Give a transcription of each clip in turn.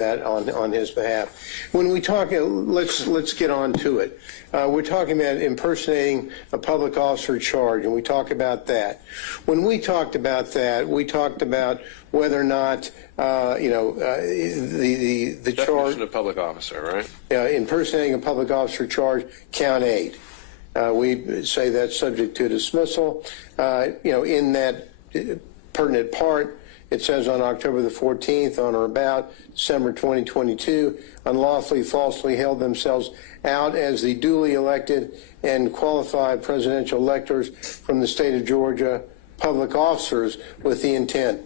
that on his behalf. When we talk, let's get on to it. We're talking about impersonating a public officer charge, and we talk about that. When we talked about that, we talked about whether or not the charge of public officer, right? Impersonating a public officer charge, count 8. We say that's subject to dismissal. In that pertinent part, it says on October the 14th, on or about December 2022, unlawfully, falsely held themselves out as the duly elected and qualified presidential electors from the state of Georgia, public officers with the intent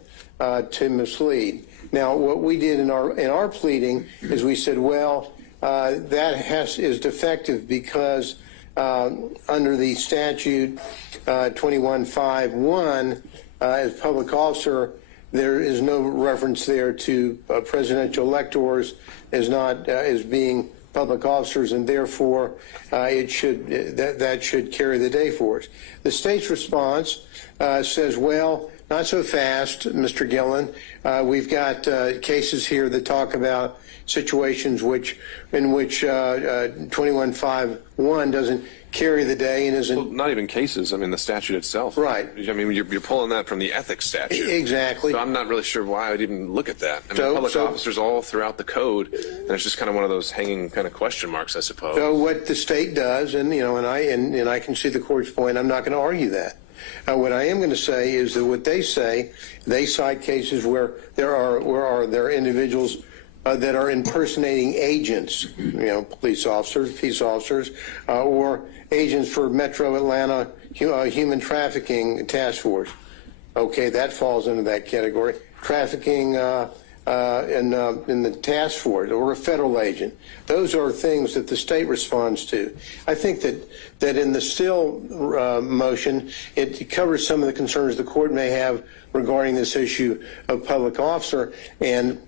to mislead. Now, what we did in our pleading is we said, well, that is defective because under the statute 2151, as public officer, there is no reference there to presidential electors as being public officers, and therefore that should carry the day for us. The state's response says, well, not so fast, Mr. Gillen. We've got cases here that talk about situations in which 2151 doesn't carry the day and isn't. Well, not even cases. I mean, the statute itself. Right. I mean, you're pulling that from the ethics statute. Exactly. So I'm not really sure why I'd even look at that. I mean, public officers all throughout the code, and it's just kind of one of those hanging kind of question marks, I suppose. So what the state does, and I can see the court's point. I'm not going to argue that. What I am going to say is that what they say, they cite cases where there are individuals that are impersonating agents, police officers, peace officers, or agents for Metro Atlanta Human Trafficking Task Force. Okay, that falls into that category. Trafficking in the task force, or a federal agent. Those are things that the state responds to. I think that in the still motion, it covers some of the concerns the court may have regarding this issue of public officer and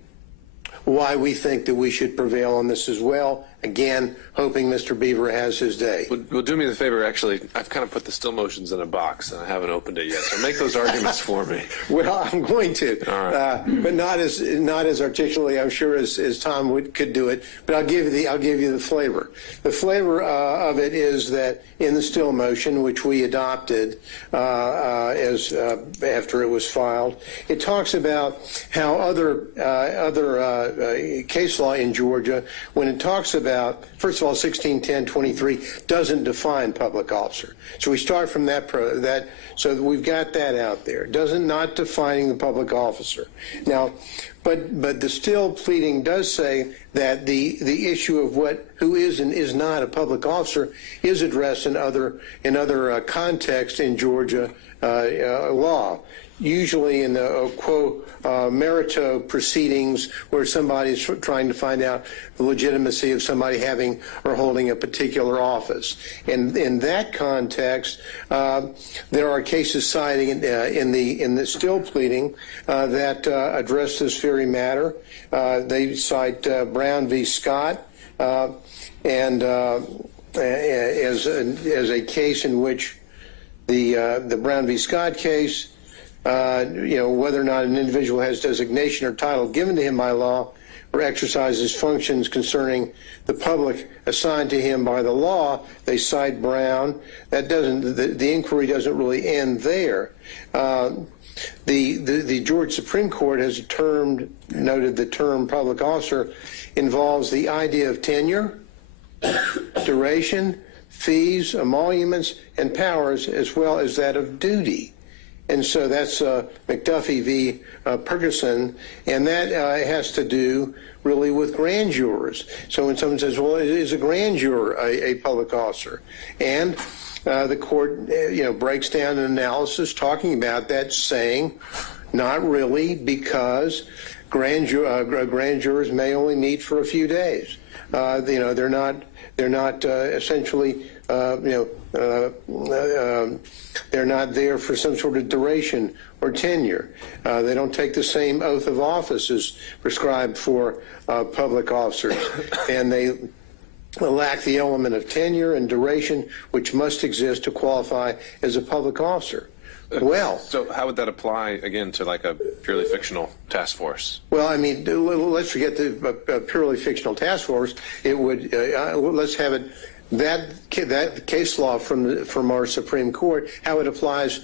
why we think that we should prevail on this as well. Again, hoping Mr. Beaver has his day. Well, do me the favor, actually, I've kind of put the still motions in a box, and I haven't opened it yet, so make those arguments for me. Well, I'm going to, all right. But not as articulately, I'm sure, as Tom could do it. But I'll give you the flavor. The flavor of it is that in the still motion, which we adopted after it was filed, it talks about how other case law in Georgia, when it talks about, first of all, 1610-23 doesn't define public officer. So we start from that, so we've got that out there. Not defining the public officer. Now, but the still pleading does say that the issue of who is and is not a public officer is addressed in other contexts in Georgia law. Usually in the quo merito proceedings where somebody's trying to find out the legitimacy of somebody having or holding a particular office. And in that context, there are cases citing in the still pleading that address this very matter. They cite Brown v. Scott and as a case in which the Brown v. Scott case, whether or not an individual has designation or title given to him by law or exercises functions concerning the public assigned to him by the law, they cite Brown. That doesn't, the inquiry doesn't really end there. The Georgia Supreme Court has noted the term public officer involves the idea of tenure, duration, fees, emoluments, and powers, as well as that of duty. And so that's McDuffie v. Ferguson, and that has to do really with grand jurors. So when someone says, well, is a grand juror a public officer? And the court breaks down an analysis talking about that, saying not really, because grand jurors may only meet for a few days. They're not essentially they're not there for some sort of duration or tenure. They don't take the same oath of office as prescribed for public officers, and they lack the element of tenure and duration which must exist to qualify as a public officer. Well, so how would that apply again to like a purely fictional task force? well, I mean, let's forget the purely fictional task force. It would let's have it that case law from our Supreme Court, how it applies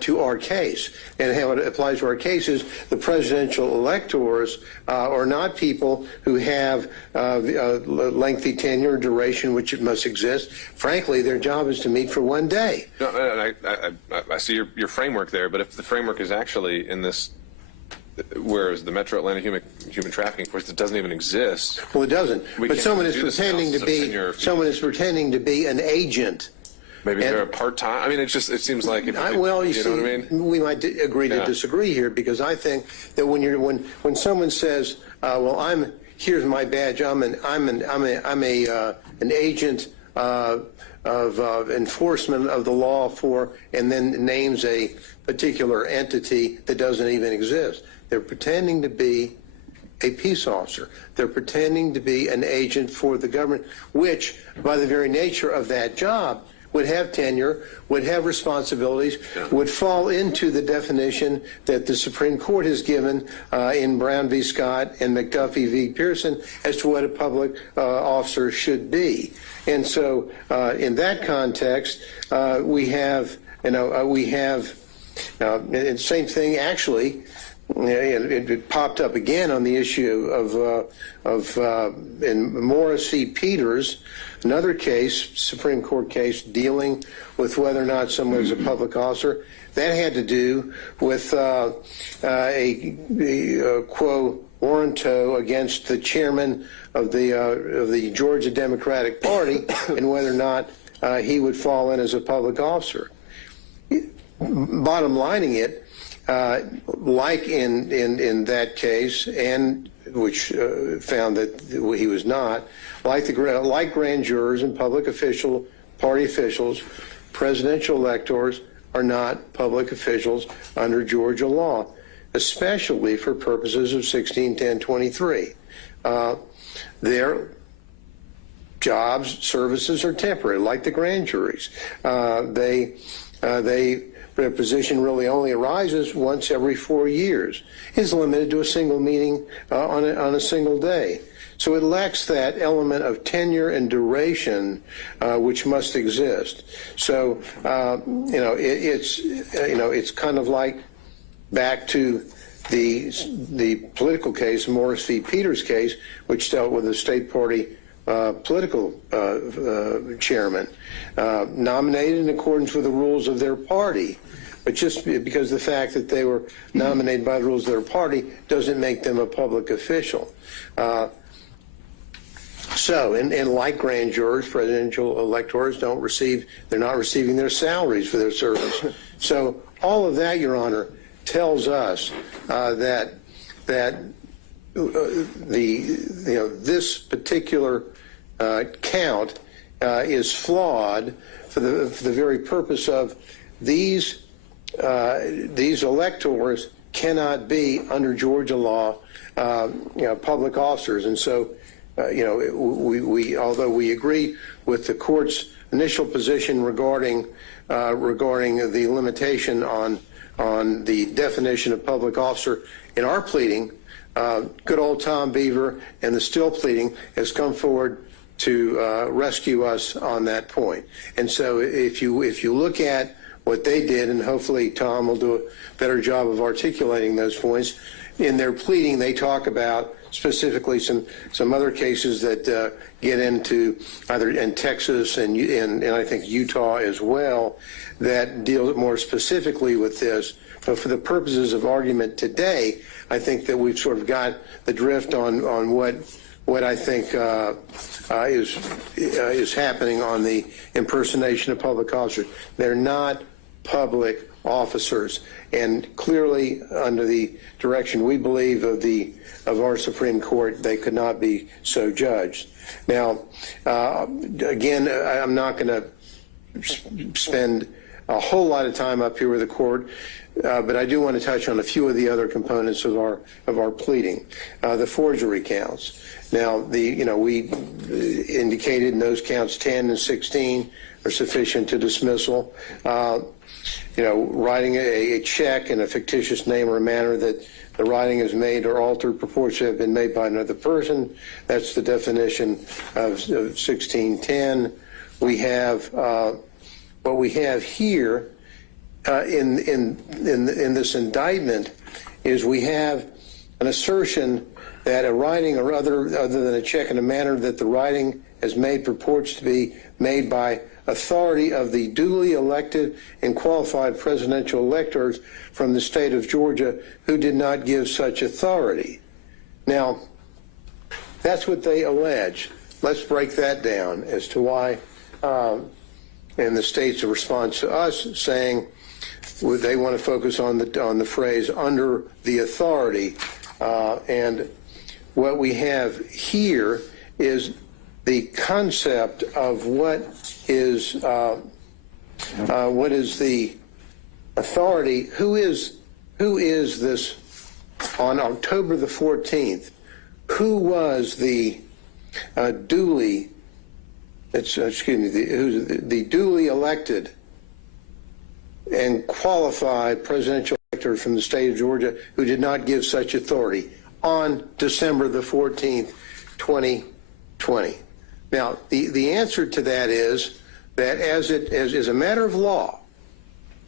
to our case, and how it applies to our case is the presidential electors are not people who have lengthy tenure, duration, which it must exist. Frankly, their job is to meet for one day. No, I see your framework there, but if the framework is actually in this, whereas the Metro Atlanta Human Trafficking Force, it doesn't even exist. Well, it doesn't. But someone is pretending to be an agent. Maybe they're a part-time. I mean, it seems like you know what I mean? We might agree to disagree here, because I think that when someone says, "Well, here's my badge. I'm an agent of enforcement of the law for," and then names a particular entity that doesn't even exist. They're pretending to be a peace officer. They're pretending to be an agent for the government, which, by the very nature of that job, would have tenure, would have responsibilities, would fall into the definition that the Supreme Court has given in Brown v. Scott and McDuffie v. Pearson as to what a public officer should be. And so, in that context, we have, and same thing actually. It popped up again on the issue in Morris v. Peters, another case, Supreme Court case, dealing with whether or not someone is a public officer. That had to do with a quo warranto against the chairman of the Georgia Democratic Party and whether or not he would fall in as a public officer. Bottom lining it, like in that case, and which found that he was not, like grand jurors and public party officials, presidential electors are not public officials under Georgia law, especially for purposes of 1610-23. Their jobs, services are temporary, like the grand juries. Their position really only arises once every 4 years. It's limited to a single meeting on a single day. So it lacks that element of tenure and duration which must exist. So it's kind of like back to the political case, Morris v. Peters case, which dealt with a state party political chairman nominated in accordance with the rules of their party. But just because the fact that they were nominated by the rules of their party doesn't make them a public official. And like grand jurors, presidential electors they're not receiving their salaries for their service. So all of that, Your Honor, tells us that this particular count is flawed for the very purpose of these electors cannot be under Georgia law public officers. And so we although we agree with the court's initial position regarding the limitation on the definition of public officer in our pleading, good old Tom Beaver and the Still pleading has come forward to rescue us on that point. And so if you look at what they did, and hopefully Tom will do a better job of articulating those points, in their pleading they talk about specifically some other cases that get into either in Texas and I think Utah as well that deal more specifically with this. But for the purposes of argument today, I think that we've sort of got the drift on what I think is happening on the impersonation of public officers. They're not public officers, and clearly under the direction we believe of our Supreme Court, they could not be so judged. Now, again, I'm not going to spend a whole lot of time up here with the court, but I do want to touch on a few of the other components of our pleading. The forgery counts. Now, we indicated in those counts 10 and 16 are sufficient to dismissal. Writing a check in a fictitious name or a manner that the writing is made or altered purports to have been made by another person. That's the definition of 1610. We have what we have here in this indictment is we have an assertion that a writing or other than a check in a manner that the writing has made purports to be made by authority of the duly elected and qualified presidential electors from the state of Georgia who did not give such authority. Now, that's what they allege. Let's break that down as to why, and the state's response to us saying they want to focus on the phrase under the authority, and what we have here is the concept of what is the authority. Who is this on October the 14th? Who was the duly duly elected and qualified presidential elector from the state of Georgia who did not give such authority on December the 14th, 2020? Now, the answer to that is that as a matter of law,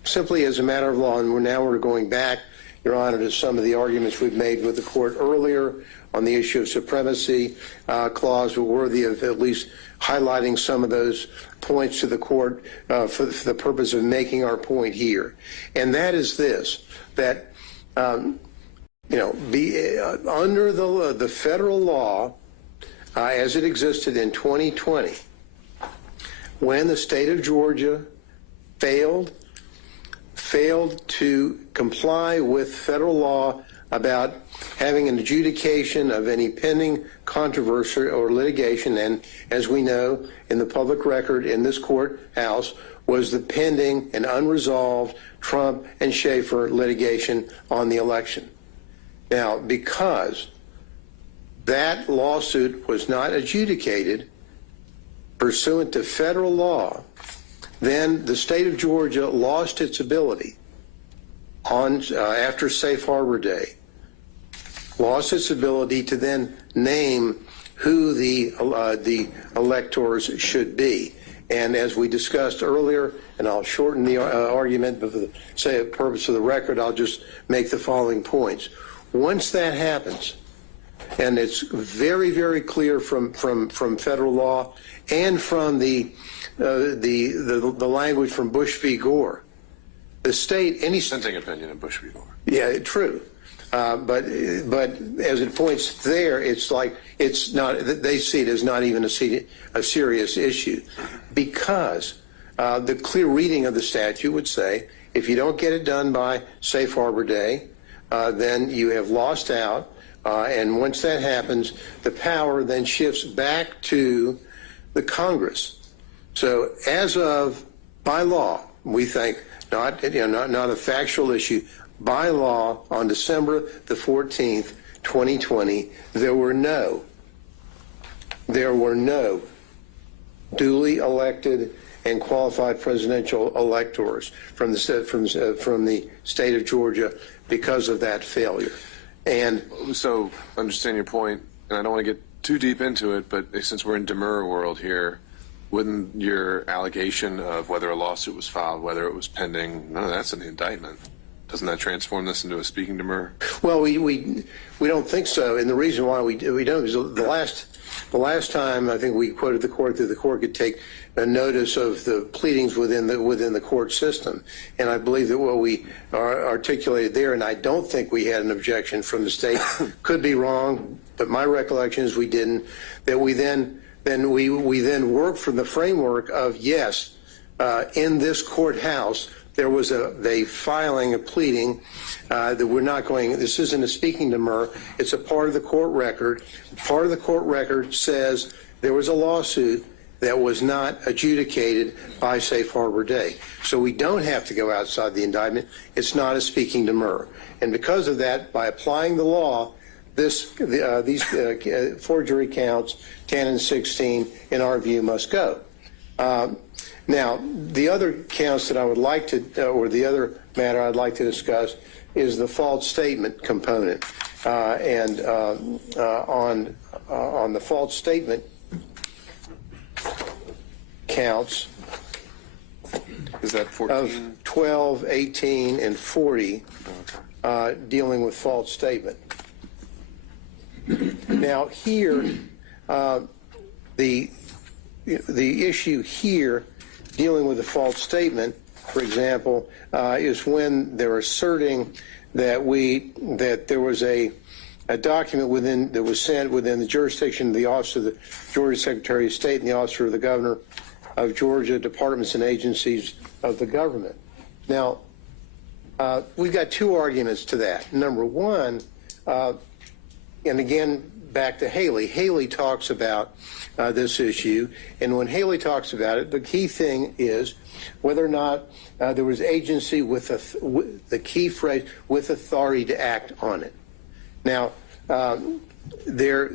simply as a matter of law, and we're going back, Your Honor, to some of the arguments we've made with the court earlier on the issue of supremacy clause, were worthy of at least highlighting some of those points to the court for the purpose of making our point here. And that is this, that, under the federal law, as it existed in 2020, when the state of Georgia failed to comply with federal law about having an adjudication of any pending controversy or litigation, and as we know, in the public record in this courthouse was the pending and unresolved Trump and Schaefer litigation on the election. Now, because that lawsuit was not adjudicated pursuant to federal law, then the state of Georgia lost its ability after Safe Harbor Day, lost its ability to then name who the electors should be. And as we discussed earlier, and I'll shorten the argument, but for the purpose of the record, I'll just make the following points. Once that happens, and it's very, very clear from federal law and from the language from Bush v. Gore, the state, any Dissenting opinion in Bush v. Gore. Yeah, true. But as it points there, it's like it's not. They see it as not even a serious issue, because the clear reading of the statute would say if you don't get it done by Safe Harbor Day, then you have lost out. And once that happens, the power then shifts back to the Congress. So as of, by law, we think, not a factual issue, by law, on December the 14th, 2020, there were no duly elected and qualified presidential electors from the state of Georgia because of that failure. And so, understand your point, and I don't want to get too deep into it, but since we're in Demurrer world here, wouldn't your allegation of whether a lawsuit was filed, whether it was pending, none of that's in the indictment? Doesn't that transform this into a speaking demurrer? Well, we don't think so, and the reason why we don't is the last time I think we quoted the court that the court could take a notice of the pleadings within the court system, and I believe that what we articulated there, and I don't think we had an objection from the state, could be wrong, but my recollection is we didn't. That we then worked from the framework of yes, in this courthouse. There was a filing, a pleading that we're not going, this isn't a speaking demurrer, it's a part of the court record. Part of the court record says there was a lawsuit that was not adjudicated by Safe Harbor Day. So we don't have to go outside the indictment. It's not a speaking demurrer. And because of that, by applying the law, these forgery counts, 10 and 16, in our view, must go. Now, the other counts that I would like to, or the other matter I'd like to discuss is the false statement component. And on the false statement counts is that 14? Of 12, 18, and 40 dealing with false statement. Now here, the issue here dealing with the false statement, for example, is when they're asserting that there was a document that was sent within the jurisdiction of the Office of the Georgia Secretary of State and the Office of the Governor of Georgia, departments and agencies of the government. Now, we've got two arguments to that. Number one, and again, back to Haley. Haley talks about this issue, and when Haley talks about it, the key thing is whether or not there was agency with the key phrase, with authority to act on it. Now, there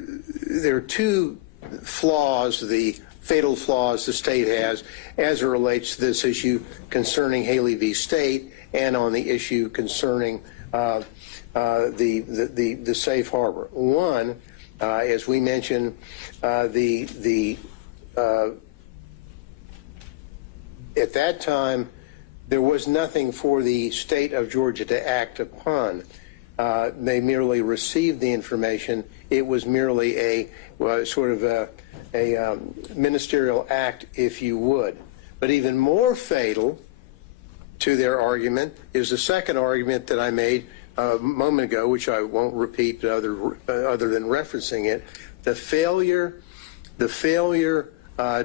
are two flaws, the fatal flaws the state has as it relates to this issue concerning Haley v. State and on the issue concerning the safe harbor. One, as we mentioned, at that time, there was nothing for the state of Georgia to act upon. They merely received the information. It was merely a sort of a ministerial act, if you would. But even more fatal to their argument is the second argument that I made a moment ago, which I won't repeat other than referencing it, the failure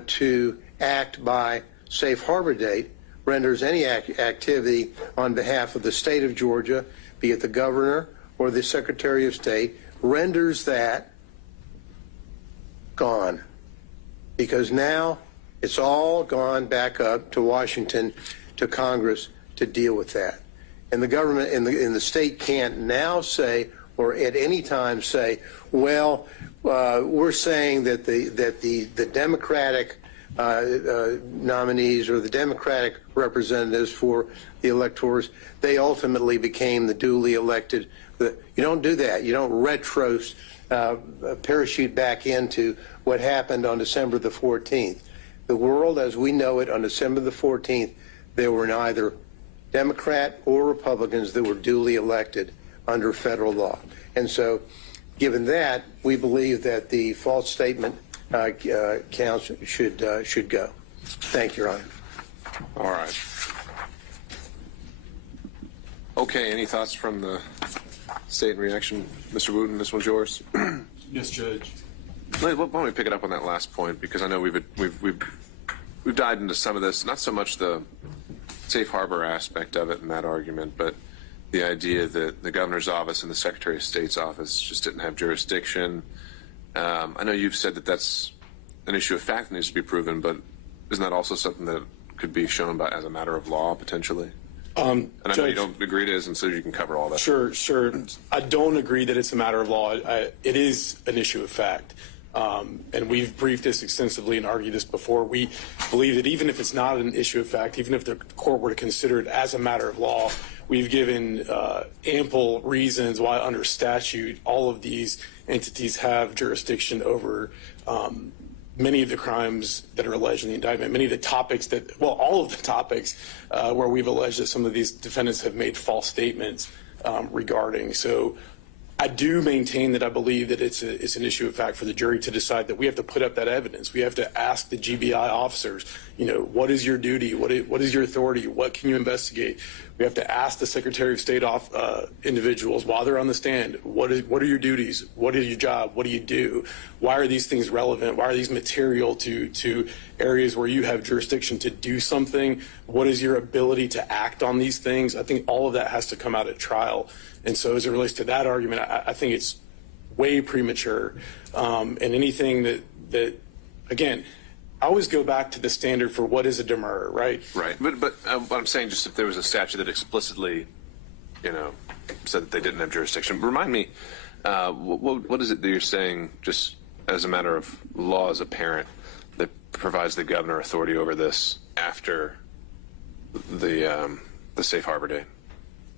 to act by safe harbor date renders any activity on behalf of the state of Georgia, be it the governor or the Secretary of State, renders that gone. Because now it's all gone back up to Washington, to Congress to deal with that. And the government and the state can't now say, or at any time say, well, we're saying that the Democratic nominees or the Democratic representatives for the electors, they ultimately became the duly elected. You don't do that. You don't parachute back into what happened on December the 14th. The world as we know it on December the 14th, there were neither Democrat or Republicans that were duly elected under federal law. And so, given that, we believe that the false statement counts should go. Thank you, Your Honor. All right. Okay, any thoughts from the state in reaction? Mr. Wooten, this one's yours. Yes, Judge. Why don't we pick it up on that last point, because I know we've dived into some of this, not so much the safe harbor aspect of it in that argument, but the idea that the governor's office and the Secretary of State's office just didn't have jurisdiction. I know you've said that that's an issue of fact that needs to be proven, but isn't that also something that could be shown by as a matter of law potentially? And I know you don't agree it is, and so you can cover all that. Sure. I don't agree that it's a matter of law. It is an issue of fact. And we've briefed this extensively and argued this before. We believe that even if it's not an issue of fact, even if the court were to consider it as a matter of law, we've given ample reasons why under statute all of these entities have jurisdiction over many of the crimes that are alleged in the indictment, many of the topics all of the topics where we've alleged that some of these defendants have made false statements regarding. So I do maintain that I believe that it's an issue of fact for the jury to decide that we have to put up that evidence. We have to ask the GBI officers, what is your duty? What is your authority? What can you investigate? We have to ask the Secretary of State individuals while they're on the stand, what are your duties? What is your job? What do you do? Why are these things relevant? Why are these material to areas where you have jurisdiction to do something? What is your ability to act on these things? I think all of that has to come out at trial. And so as it relates to that argument, I think it's way premature. And anything that again, I always go back to the standard for what is a demurrer, right? Right. But what I'm saying, just if there was a statute that explicitly, said that they didn't have jurisdiction, remind me, what is it that you're saying, just as a matter of law as a parent, that provides the governor authority over this after the safe harbor date?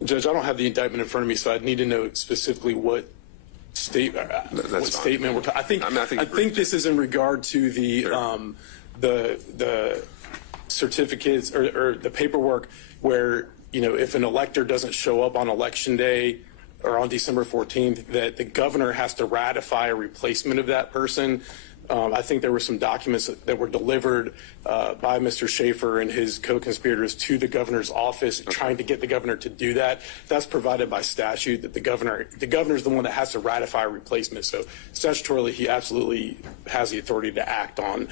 Judge, I don't have the indictment in front of me, so I'd need to know specifically what statement we're talking. I think this is in regard to the certificates or the paperwork where, if an elector doesn't show up on election day or on December 14th, that the governor has to ratify a replacement of that person. I think there were some documents that were delivered by Mr. Schaefer and his co-conspirators to the governor's office, trying to get the governor to do that. That's provided by statute, that the governor is the one that has to ratify a replacement. So statutorily, he absolutely has the authority to act on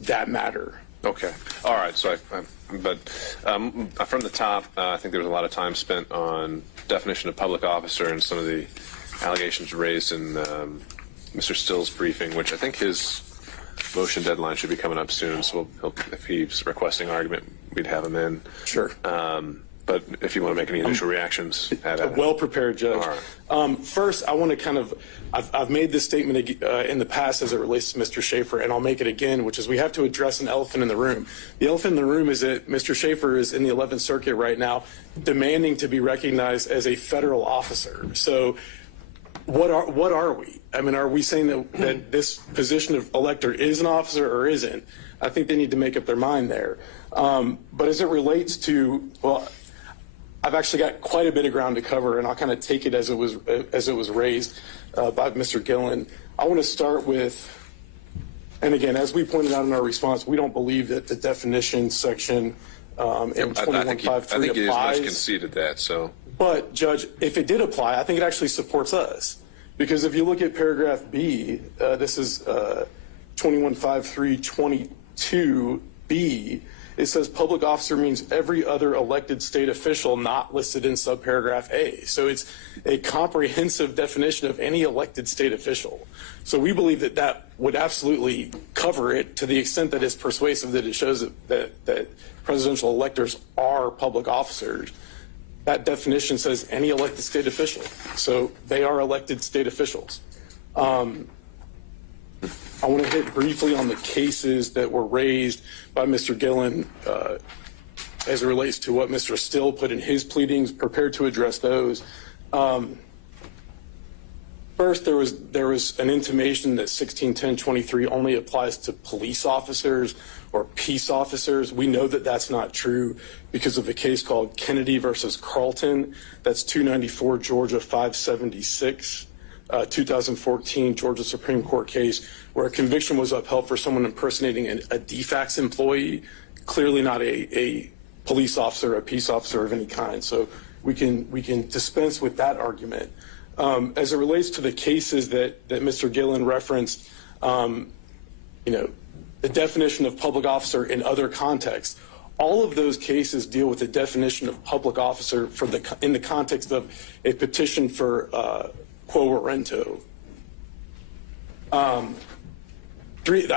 that matter. Okay. All right. So, from the top, I think there was a lot of time spent on definition of public officer and some of the allegations raised in Mr. Still's briefing, which I think his motion deadline should be coming up soon. So if he's requesting argument, we'd have him in. Sure. But if you want to make any initial reactions, well prepared, Judge. All right. First, I want to I've made this statement in the past as it relates to Mr. Schaefer, and I'll make it again, which is we have to address an elephant in the room. The elephant in the room is that Mr. Schaefer is in the 11th Circuit right now, demanding to be recognized as a federal officer. So what are we? I mean, are we saying that this position of elector is an officer or isn't? I think they need to make up their mind there. But as it relates to, I've actually got quite a bit of ground to cover, and I'll kind of take it as it was raised by Mr. Gillen. I want to start with, and again, as we pointed out in our response, we don't believe that the definition section in 21.5.3 I think he applies. has conceded that. So, but Judge, if it did apply, I think it actually supports us, because if you look at paragraph B, this is 21.5.3.22B. It says public officer means every other elected state official not listed in subparagraph A. So it's a comprehensive definition of any elected state official. So we believe that would absolutely cover it to the extent that it's persuasive, that it shows that presidential electors are public officers. That definition says any elected state official. So they are elected state officials. I want to hit briefly on the cases that were raised by Mr. Gillen as it relates to what Mr. Still put in his pleadings, prepared to address those. First, there was an intimation that 1610.23 only applies to police officers or peace officers. We know that that's not true because of a case called Kennedy versus Carlton. That's 294 Georgia 576. 2014 Georgia Supreme Court case where a conviction was upheld for someone impersonating a DFAX employee, clearly not a police officer, a peace officer of any kind. So we can dispense with that argument. As it relates to the cases that Mr. Gillen referenced, the definition of public officer in other contexts, all of those cases deal with the definition of public officer in the context of a petition for quo warranto. I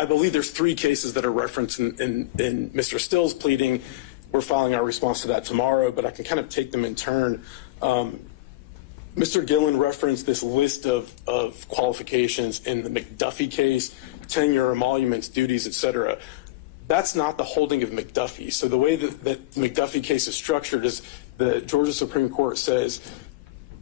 believe there's 3 cases that are referenced in Mr. Still's pleading. We're filing our response to that tomorrow, but I can kind of take them in turn. Mr. Gillen referenced this list of qualifications in the McDuffie case, tenure, emoluments, duties, etc. That's not the holding of McDuffie. So the way that the McDuffie case is structured is the Georgia Supreme Court says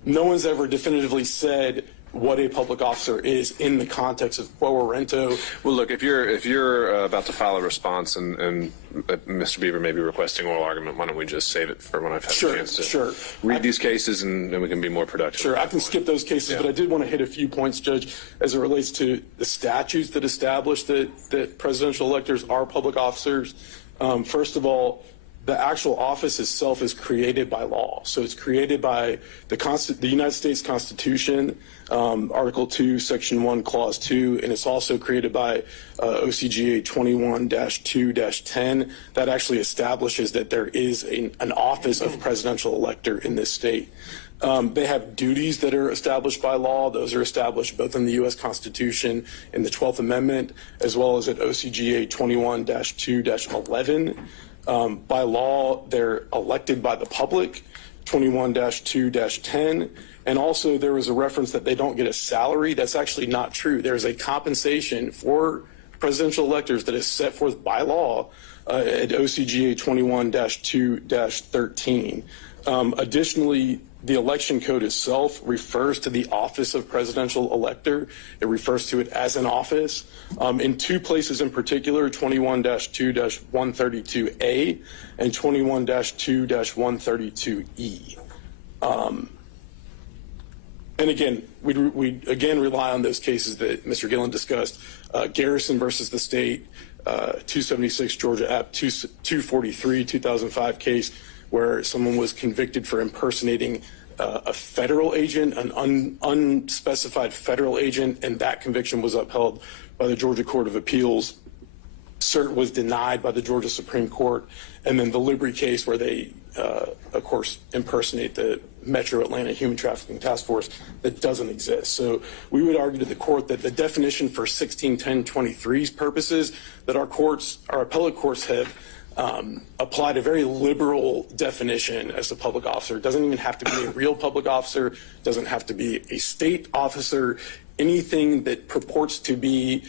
no one's ever definitively said what a public officer is in the context of quo warranto. Well, look, if you're about to file a response and Mr. Beaver may be requesting oral argument, why don't we just save it for when I've had a chance to read these cases and then we can be more productive. Sure, I can skip those cases, but I did want to hit a few points, Judge, as it relates to the statutes that establish that presidential electors are public officers. First of all, the actual office itself is created by law. So it's created by the United States Constitution, Article 2, Section 1, Clause 2, and it's also created by OCGA 21-2-10 that actually establishes that there is an office of presidential elector in this state. They have duties that are established by law. Those are established both in the U.S. Constitution in the 12th Amendment, as well as at OCGA 21-2-11. By law, they're elected by the public, 21-2-10. And also there was a reference that they don't get a salary. That's actually not true. There's a compensation for presidential electors that is set forth by law at OCGA 21-2-13. Additionally, the election code itself refers to the office of presidential elector. It refers to it as an office. In two places in particular, 21-2-132A and 21-2-132E. And again, we again rely on those cases that Mr. Gillen discussed. Garrison versus the state, 276 Georgia App 243, 2005 case where someone was convicted for impersonating a federal agent, an unspecified federal agent, and that conviction was upheld by the Georgia Court of Appeals. Cert was denied by the Georgia Supreme Court. And then the Libri case where they, of course, impersonate the Metro Atlanta Human Trafficking Task Force that doesn't exist. So we would argue to the court that the definition for 161023's purposes that our appellate courts have applied a very liberal definition as a public officer. It doesn't even have to be a real public officer, doesn't have to be a state officer, anything that purports to be,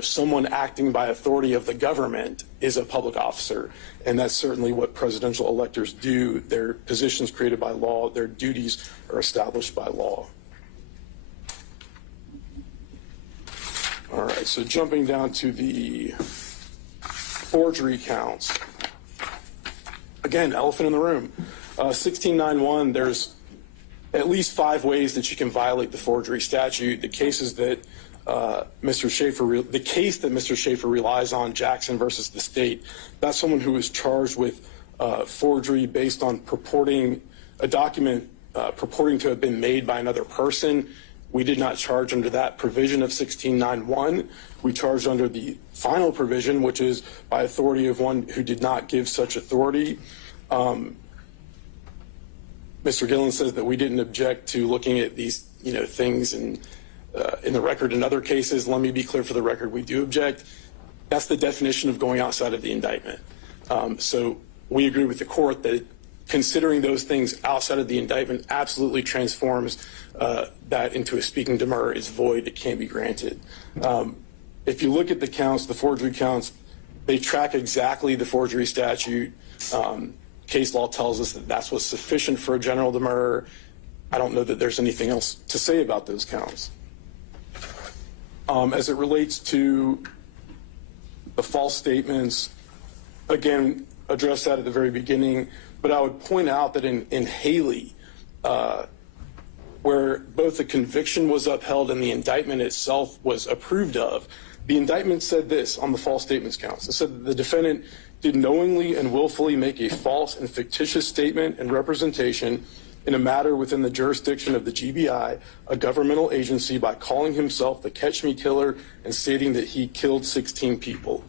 someone acting by authority of the government is a public officer. And that's certainly what presidential electors do. Their positions created by law, their duties are established by law. All right, so jumping down to the forgery counts. Again, elephant in the room. 1691, there's at least 5 ways that you can violate the forgery statute. The cases that Mr. Schaefer relies on, Jackson versus the state, that's someone who is charged with forgery based on purporting a document purporting to have been made by another person. We did not charge under that provision of 1691. We charged under the final provision, which is by authority of one who did not give such authority. Mr. Gillen says that we didn't object to looking at these, things in the record in other cases. Let me be clear for the record, we do object. That's the definition of going outside of the indictment. So we agree with the court that considering those things outside of the indictment absolutely transforms that into a speaking demurrer is void. It can't be granted. If you look at the counts, the forgery counts, they track exactly the forgery statute. Case law tells us that that's what's sufficient for a general demurrer. I don't know that there's anything else to say about those counts. As it relates to the false statements, again, addressed that at the very beginning, but I would point out that in Haley, where both the conviction was upheld and the indictment itself was approved of, the indictment said this on the false statements counts. It said that the defendant did knowingly and willfully make a false and fictitious statement and representation in a matter within the jurisdiction of the GBI, a governmental agency, by calling himself the Catch Me Killer and stating that he killed 16 people.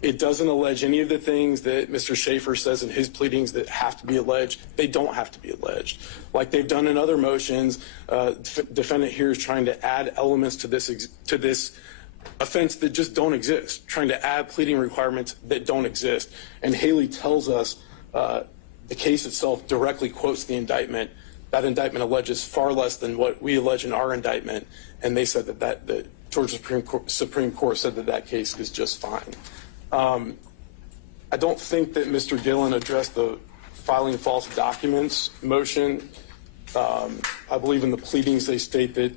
It doesn't allege any of the things that Mr. Schaefer says in his pleadings that have to be alleged. They don't have to be alleged. Like they've done in other motions, defendant here is trying to add elements to this offense that just don't exist, trying to add pleading requirements that don't exist. And Haley tells us the case itself directly quotes the indictment. That indictment alleges far less than what we allege in our indictment, and they said that the Georgia Supreme Court said that case is just fine. I don't think that Mr. Gillen addressed the filing false documents motion. I believe in the pleadings they state that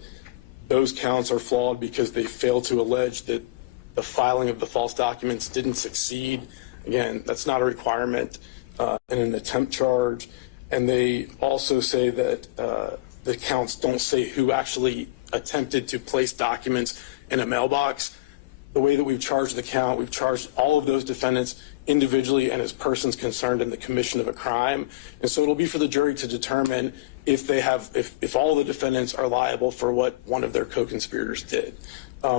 those counts are flawed because they fail to allege that the filing of the false documents didn't succeed. Again, that's not a requirement in an attempt charge. And they also say that the counts don't say who actually attempted to place documents in a mailbox. The way that we've charged the count, we've charged all of those defendants individually and as persons concerned in the commission of a crime. And so it'll be for the jury to determine if all the defendants are liable for what one of their co-conspirators did.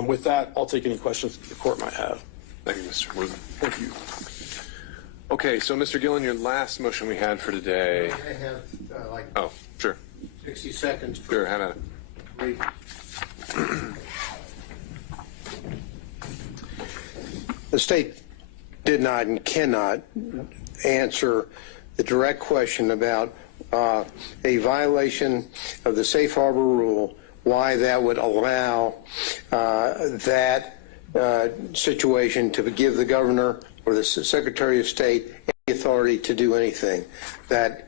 With that, I'll take any questions that the court might have. Thank you, Mr. Wood. Thank you. Okay, so Mr. Gillen, your last motion we had for today. I have Oh, sure. 60 seconds. Sure, have at it. Brief. The state did not and cannot answer the direct question about a violation of the safe harbor rule, why that would allow that situation to give the governor or the Secretary of State any authority to do anything. That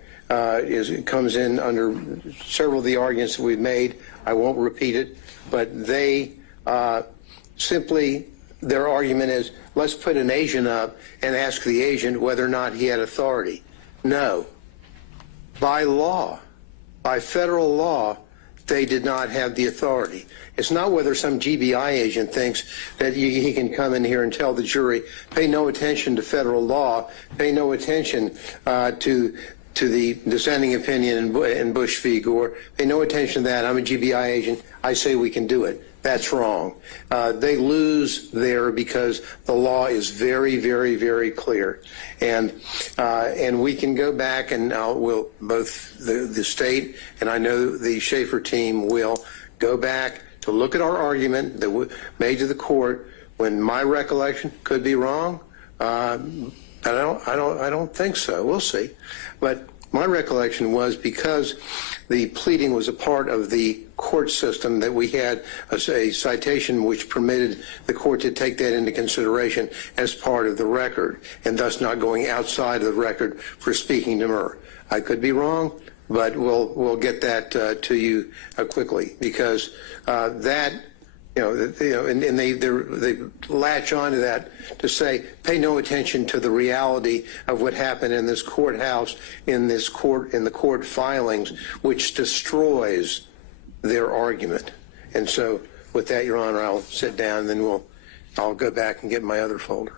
comes in under several of the arguments that we've made. I won't repeat it, but they simply, their argument is, let's put an agent up and ask the agent whether or not he had authority. No. By law, by federal law, they did not have the authority. It's not whether some GBI agent thinks that he can come in here and tell the jury, pay no attention to federal law, pay no attention to the dissenting opinion in Bush v. Gore, pay no attention to that. I'm a GBI agent. I say we can do it. That's wrong. They lose there because the law is very, very, very clear. And we can go back and we'll, both the state and I know the Schaefer team will go back to look at our argument that we made to the court when my recollection could be wrong. I don't think so. We'll see. But my recollection was because the pleading was a part of the court system that we had a citation which permitted the court to take that into consideration as part of the record and thus not going outside of the record for speaking Demurrer. I could be wrong, but we'll get that to you quickly because that. And they latch onto that to say, pay no attention to the reality of what happened in this courthouse, in the court filings, which destroys their argument. And so, with that, Your Honor, I'll sit down, and then I'll go back and get my other folder.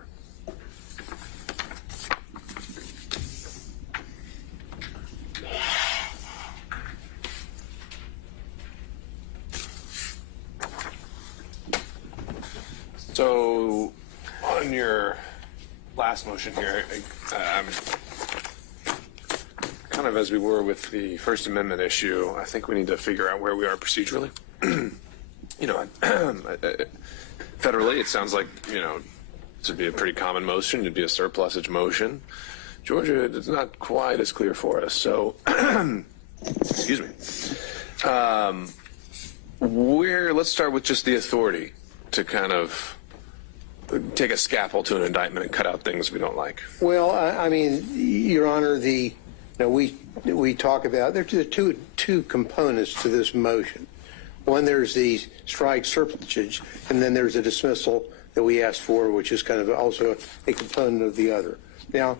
So, on your last motion here, kind of as we were with the First Amendment issue, I think we need to figure out where we are procedurally. Federally, it sounds like, this would be a pretty common motion. It'd be a surplusage motion. Georgia, it's not quite as clear for us. So, excuse me. Let's start with just the authority to kind of take a scalpel to an indictment and cut out things we don't like. Well, I mean, Your Honor, we talk about there's two components to this motion. One, there's the strike surplusage, and then there's a dismissal that we asked for, which is kind of also a component of the other. Now,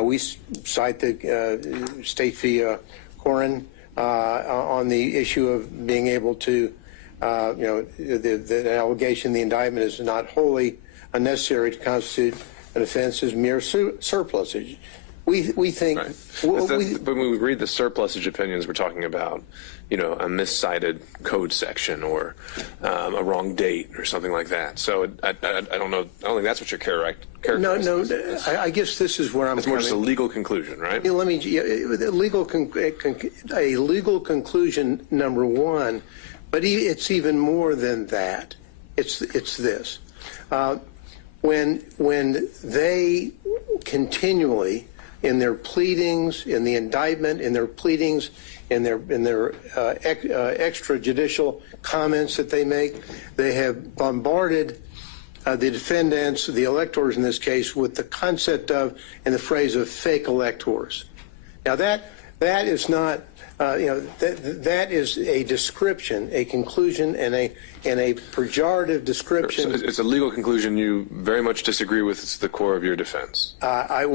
we cite the State v. Corin on the issue of being able to the allegation, the indictment is not wholly unnecessary to constitute an offense is mere surplusage. We think. Right. But when we read the surplusage opinions, we're talking about, a miscited code section or a wrong date or something like that. So I don't know. I don't think that's what you're characterizing. No. I guess this is where I'm. It's more just a legal conclusion, right? Let me. A legal conclusion, number one. But it's even more than that. It's this. When they continually, in their pleadings, in the indictment, in their pleadings, in their extrajudicial comments that they make, they have bombarded the defendants, the electors in this case, with the concept of and the phrase of fake electors. Now that is not. That is a description, a conclusion, and a pejorative description. So it's a legal conclusion you very much disagree with. It's the core of your defense. I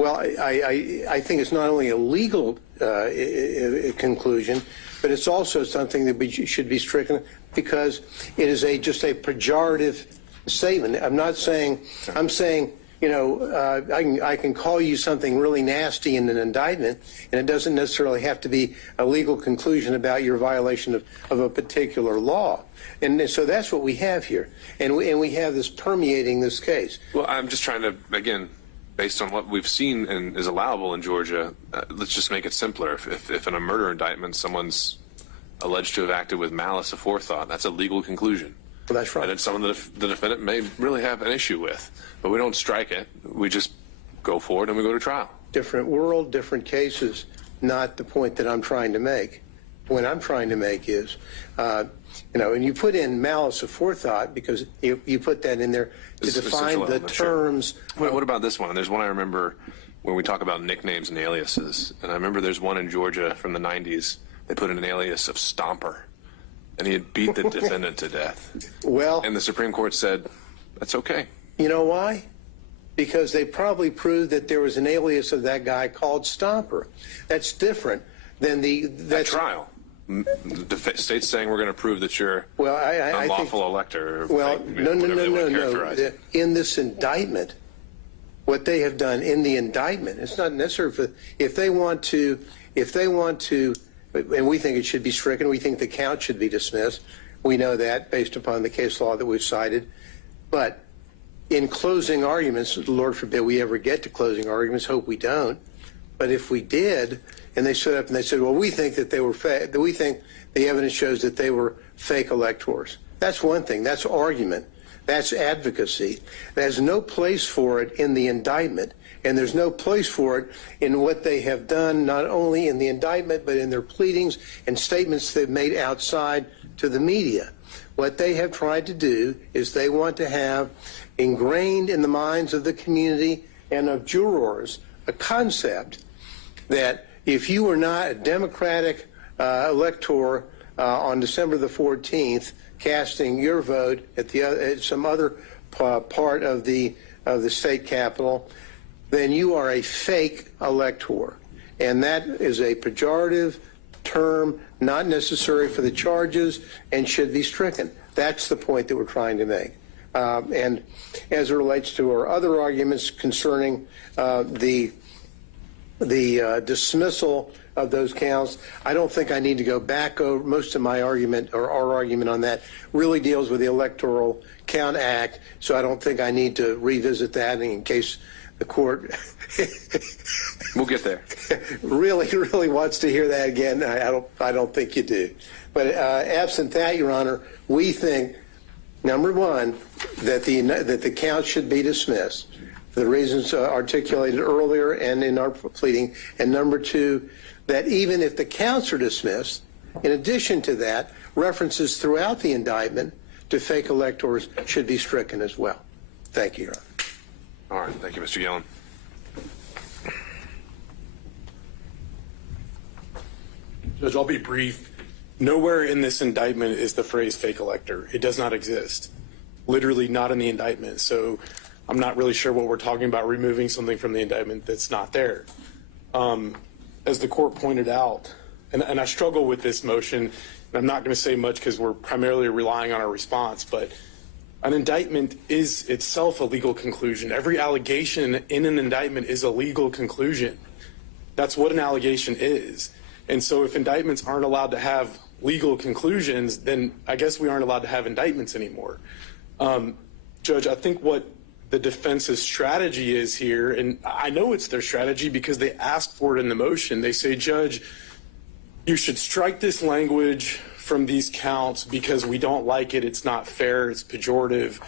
think it's not only a legal conclusion, but it's also something that should be stricken because it is just a pejorative statement. I'm not saying. I'm saying. I can call you something really nasty in an indictment, and it doesn't necessarily have to be a legal conclusion about your violation of a particular law. And so that's what we have here. And we have this permeating this case. Well, I'm just trying to, again, based on what we've seen and is allowable in Georgia, let's just make it simpler. If in a murder indictment someone's alleged to have acted with malice aforethought, that's a legal conclusion. Well, that's right. And it's someone that the defendant may really have an issue with. But we don't strike it. We just go forward and we go to trial. Different world, different cases, not the point that I'm trying to make. point I'm trying to make is, and you put in malice aforethought because you put that in there to It's define the element, sure. terms. What about this one? There's one I remember when we talk about nicknames and aliases, and I remember there's one in Georgia from the 90s. They put in an alias of Stomper, and he had beat the defendant to death. Well, And the Supreme Court said, that's okay. you know why? Because they probably proved that there was an alias of that guy called Stomper. That's different than At trial. The state's saying we're going to prove that you're I unlawful think, elector. Or well, whatever they want to characterize it. In this indictment, what they have done in the indictment, it's not necessary for, if they want to, and we think it should be stricken, we think the count should be dismissed. We know that based upon the case law that we've cited. But in closing arguments, Lord forbid we ever get to closing arguments, hope we don't. But if we did, and they stood up and they said, well, we think that they were that we think the evidence shows that they were fake electors. That's one thing. That's argument. That's advocacy. There's no place for it in the indictment, and there's no place for it in what they have done, not only in the indictment, but in their pleadings and statements they've made outside to the media. What they have tried to do is they want to have ingrained in the minds of the community and of jurors a concept that if you were not a Democratic elector on December the 14th, casting your vote at some other part of the state capitol, then you are a fake elector, and that is a pejorative term, not necessary for the charges, and should be stricken. That's the point that we're trying to make. And as it relates to our other arguments concerning the dismissal of those counts, I don't think I need to go back over. Most of my argument, or our argument on that, really deals with the Electoral Count Act, so I don't think I need to revisit that in case the court We'll get there. really wants to hear that again. I don't think you do. But absent that, Your Honor, we think, number one, that the count should be dismissed for the reasons articulated earlier and in our pleading, and number two, that even if the counts are dismissed, in addition to that, references throughout the indictment to fake electors should be stricken as well. Thank you, Your Honor. All right. Thank you, Mr. Gillen. Judge, I'll be brief. Nowhere in this indictment is the phrase fake elector. It does not exist. Literally not in the indictment. So I'm not really sure what we're talking about, removing something from the indictment that's not there. As the court pointed out, and I struggle with this motion, and I'm not going to say much because we're primarily relying on our response, but an indictment is itself a legal conclusion. Every allegation in an indictment is a legal conclusion. That's what an allegation is. And so if indictments aren't allowed to have legal conclusions, then I guess we aren't allowed to have indictments anymore. Judge, I think what the defense's strategy is here, and I know it's their strategy because they asked for it in the motion. They say, Judge, you should strike this language from these counts because we don't like it, it's not fair, it's pejorative,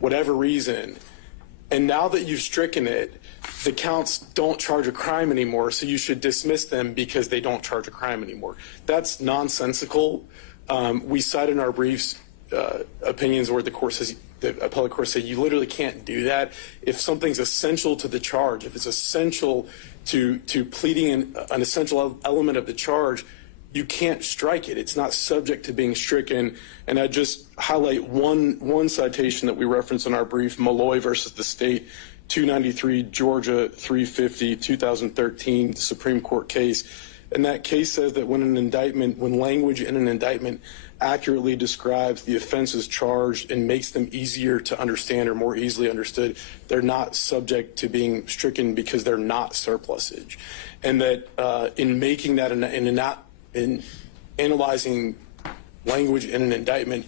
whatever reason. And now that you've stricken it, the counts don't charge a crime anymore, so you should dismiss them because they don't charge a crime anymore. That's nonsensical. We cite in our briefs opinions where the appellate court said you literally can't do that. If something's essential to the charge, if it's essential to pleading an essential element of the charge, you can't strike it. It's not subject to being stricken. And I just highlight one citation that we reference in our brief, Malloy versus the state, 293 Georgia 350 2013 Supreme Court case. And that case says that when language in an indictment accurately describes the offenses charged and makes them easier to understand or more easily understood, they're not subject to being stricken because they're not surplusage. And that in making that in analyzing language in an indictment,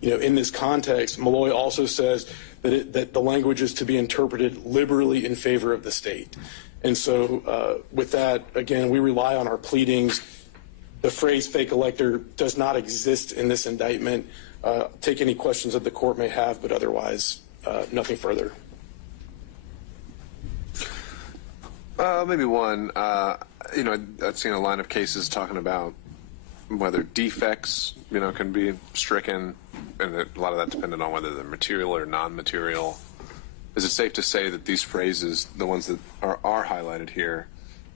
in this context, Malloy also says that the language is to be interpreted liberally in favor of the state. And so with that, again, we rely on our pleadings. The phrase fake elector does not exist in this indictment. Take any questions that the court may have, but otherwise, nothing further. Maybe one. I've seen a line of cases talking about whether defects, can be stricken, and a lot of that depended on whether they're material or non-material. Is it safe to say that these phrases, the ones that are highlighted here,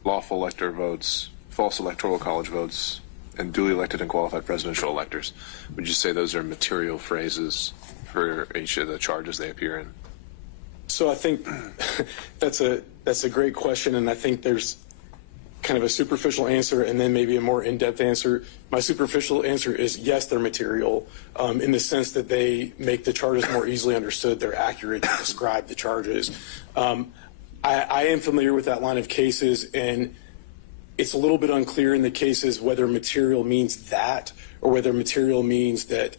lawful elector votes, false electoral college votes, and duly elected and qualified presidential electors, would you say those are material phrases for each of the charges they appear in? So I think that's a great question, and I think there's kind of a superficial answer and then maybe a more in-depth answer. My superficial answer is yes, they're material in the sense that they make the charges more easily understood. They're accurate to describe the charges. I am familiar with that line of cases, and it's a little bit unclear in the cases whether material means that or whether material means that,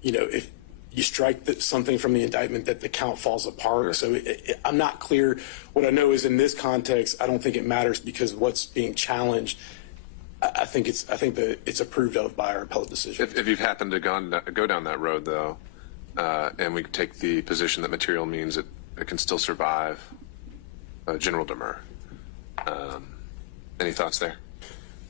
if you strike something from the indictment that the count falls apart. So I'm not clear. What I know is in this context, I don't think it matters because what's being challenged, I think that it's approved of by our appellate decision. If you've happened to go down that road, though, and we take the position that material means it can still survive General Demurrer, any thoughts there?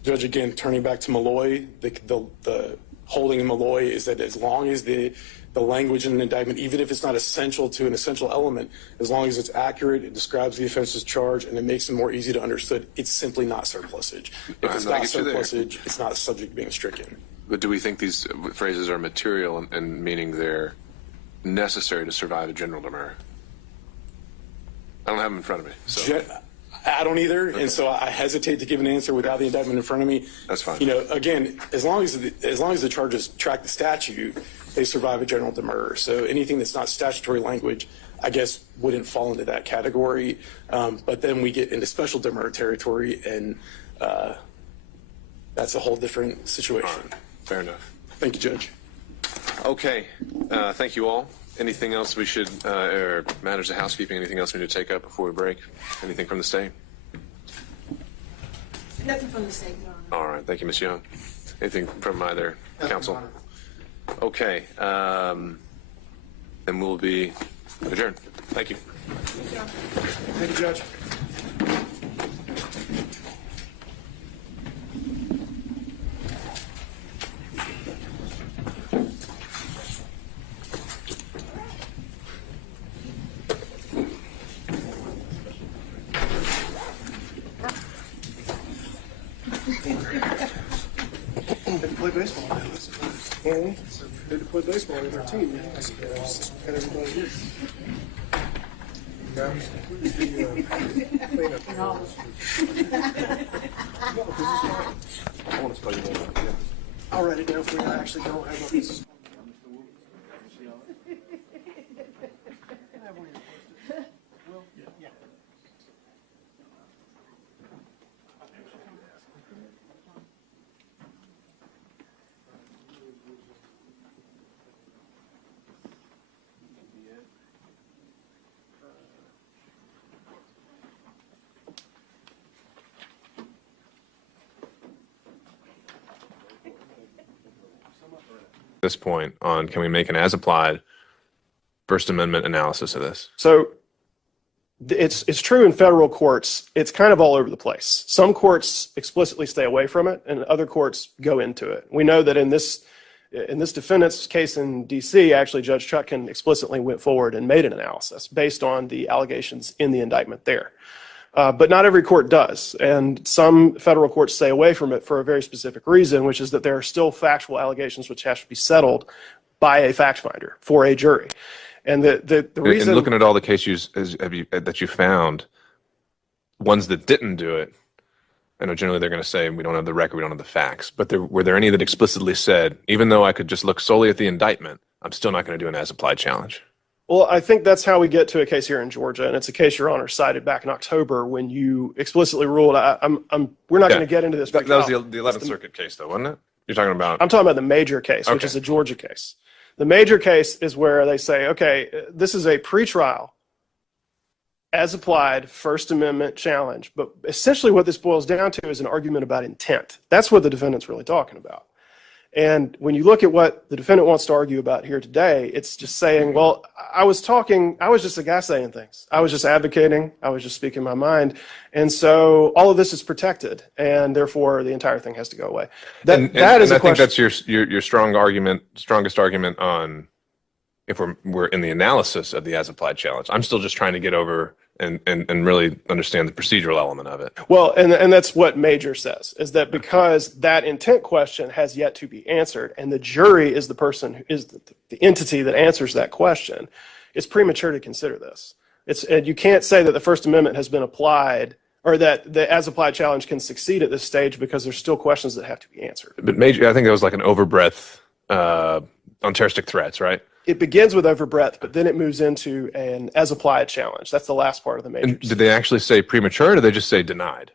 Judge, again, turning back to Malloy, the holding in Malloy is that as long as the language in an indictment, even if it's not essential to an essential element, as long as it's accurate, it describes the offense's charge, and it makes it more easy to understand, it's simply not surplusage. If it's not surplusage, it's not subject to being stricken. But do we think these phrases are material and meaning they're necessary to survive a General Demurrer? I don't have them in front of me. So. I don't either, okay. And so I hesitate to give an answer without the indictment in front of me. That's fine. Again, as long as the charges track the statute, they survive a General Demurrer. So anything that's not statutory language, I guess, wouldn't fall into that category. But then we get into special Demurrer territory, and that's a whole different situation. All right. Fair enough. Thank you, Judge. Okay. Thank you all. Anything else we should, or matters of housekeeping, anything else we need to take up before we break? Anything from the state? Nothing from the state, Your Honor. All right. Thank you, Ms. Young. Anything from either counsel? Okay. Then we'll be adjourned. Thank you. Thank you, Judge. Play baseball. They play baseball with their team. That's kind of everybody is. I want to spell you that. I'll write it down for you. I actually don't have a piece of this point on can we make an as-applied First Amendment analysis of this? So it's true in federal courts. It's kind of all over the place. Some courts explicitly stay away from it, and other courts go into it. We know that in this defendant's case in D.C., actually Judge Chutkan explicitly went forward and made an analysis based on the allegations in the indictment there. But not every court does, and some federal courts stay away from it for a very specific reason, which is that there are still factual allegations which have to be settled by a fact finder for a jury. And the reason, and looking at all the cases that you found, ones that didn't do it, I know generally they're going to say we don't have the record, we don't have the facts, but were there any that explicitly said, even though I could just look solely at the indictment, I'm still not going to do an as-applied challenge? Well, I think that's how we get to a case here in Georgia, and it's a case Your Honor cited back in October when you explicitly ruled. We're not going to get into this. That was the 11th Circuit case, though, wasn't it? You're talking about? I'm talking about the major case, which is a Georgia case. The major case is where they say, okay, this is a pretrial, as applied First Amendment challenge, but essentially what this boils down to is an argument about intent. That's what the defendant's really talking about. And when you look at what the defendant wants to argue about here today, it's just saying, well, I was just a guy saying things. I was just advocating. I was just speaking my mind. And so all of this is protected, and therefore the entire thing has to go away. That is a question. I think that's your strongest argument on if we're in the analysis of the as-applied challenge. I'm still just trying to get over and really understand the procedural element of it. Well, and that's what Major says, is that because that intent question has yet to be answered, and the jury is the person who is the entity that answers that question, it's premature to consider this. And you can't say that the First Amendment has been applied, or that the as-applied challenge can succeed at this stage, because there's still questions that have to be answered. But Major, I think that was like an overbreadth on terroristic threats, right? It begins with overbreadth, but then it moves into an as-applied challenge. That's the last part of the Major. Did they actually say premature, or did they just say denied?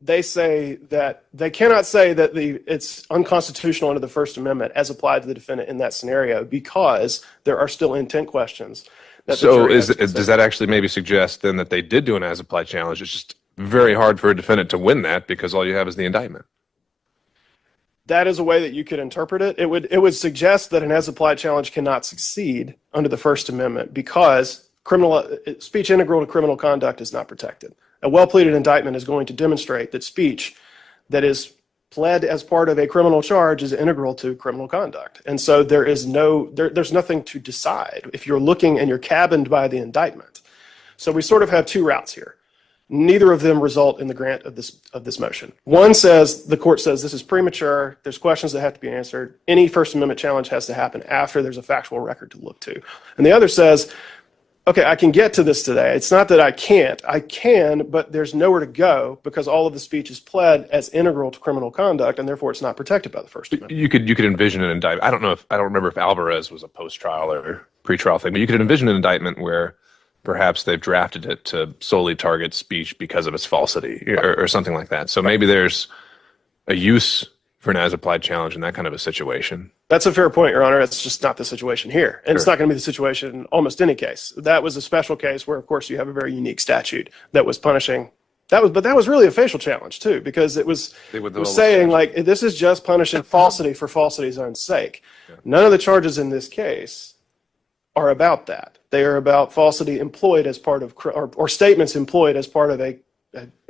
They say that they cannot say that it's unconstitutional under the First Amendment as applied to the defendant in that scenario, because there are still intent questions. So does that actually maybe suggest then that they did do an as-applied challenge? It's just very hard for a defendant to win that because all you have is the indictment. That is a way that you could interpret it. It would suggest that an as-applied challenge cannot succeed under the First Amendment because speech integral to criminal conduct is not protected. A well-pleaded indictment is going to demonstrate that speech that is pled as part of a criminal charge is integral to criminal conduct. And so there's nothing to decide if you're looking and you're cabined by the indictment. So we sort of have two routes here. Neither of them result in the grant of this motion. One says, the court says this is premature, there's questions that have to be answered, any First Amendment challenge has to happen after there's a factual record to look to. And the other says, okay, I can get to this today. It's not that I can't. I can, but there's nowhere to go because all of the speech is pled as integral to criminal conduct, and therefore it's not protected by the First Amendment. You could envision an indictment. I don't remember if Alvarez was a post-trial or pre-trial thing, but you could envision an indictment where perhaps they've drafted it to solely target speech because of its falsity or something like that. So maybe there's a use for an as-applied challenge in that kind of a situation. That's a fair point, Your Honor. That's just not the situation here. And It's not going to be the situation in almost any case. That was a special case where, of course, you have a very unique statute that was punishing. But that was really a facial challenge, too, because it was saying, like, this is just punishing falsity for falsity's own sake. Yeah. None of the charges in this case are about that. They are about falsity employed as part of, or statements employed as part of a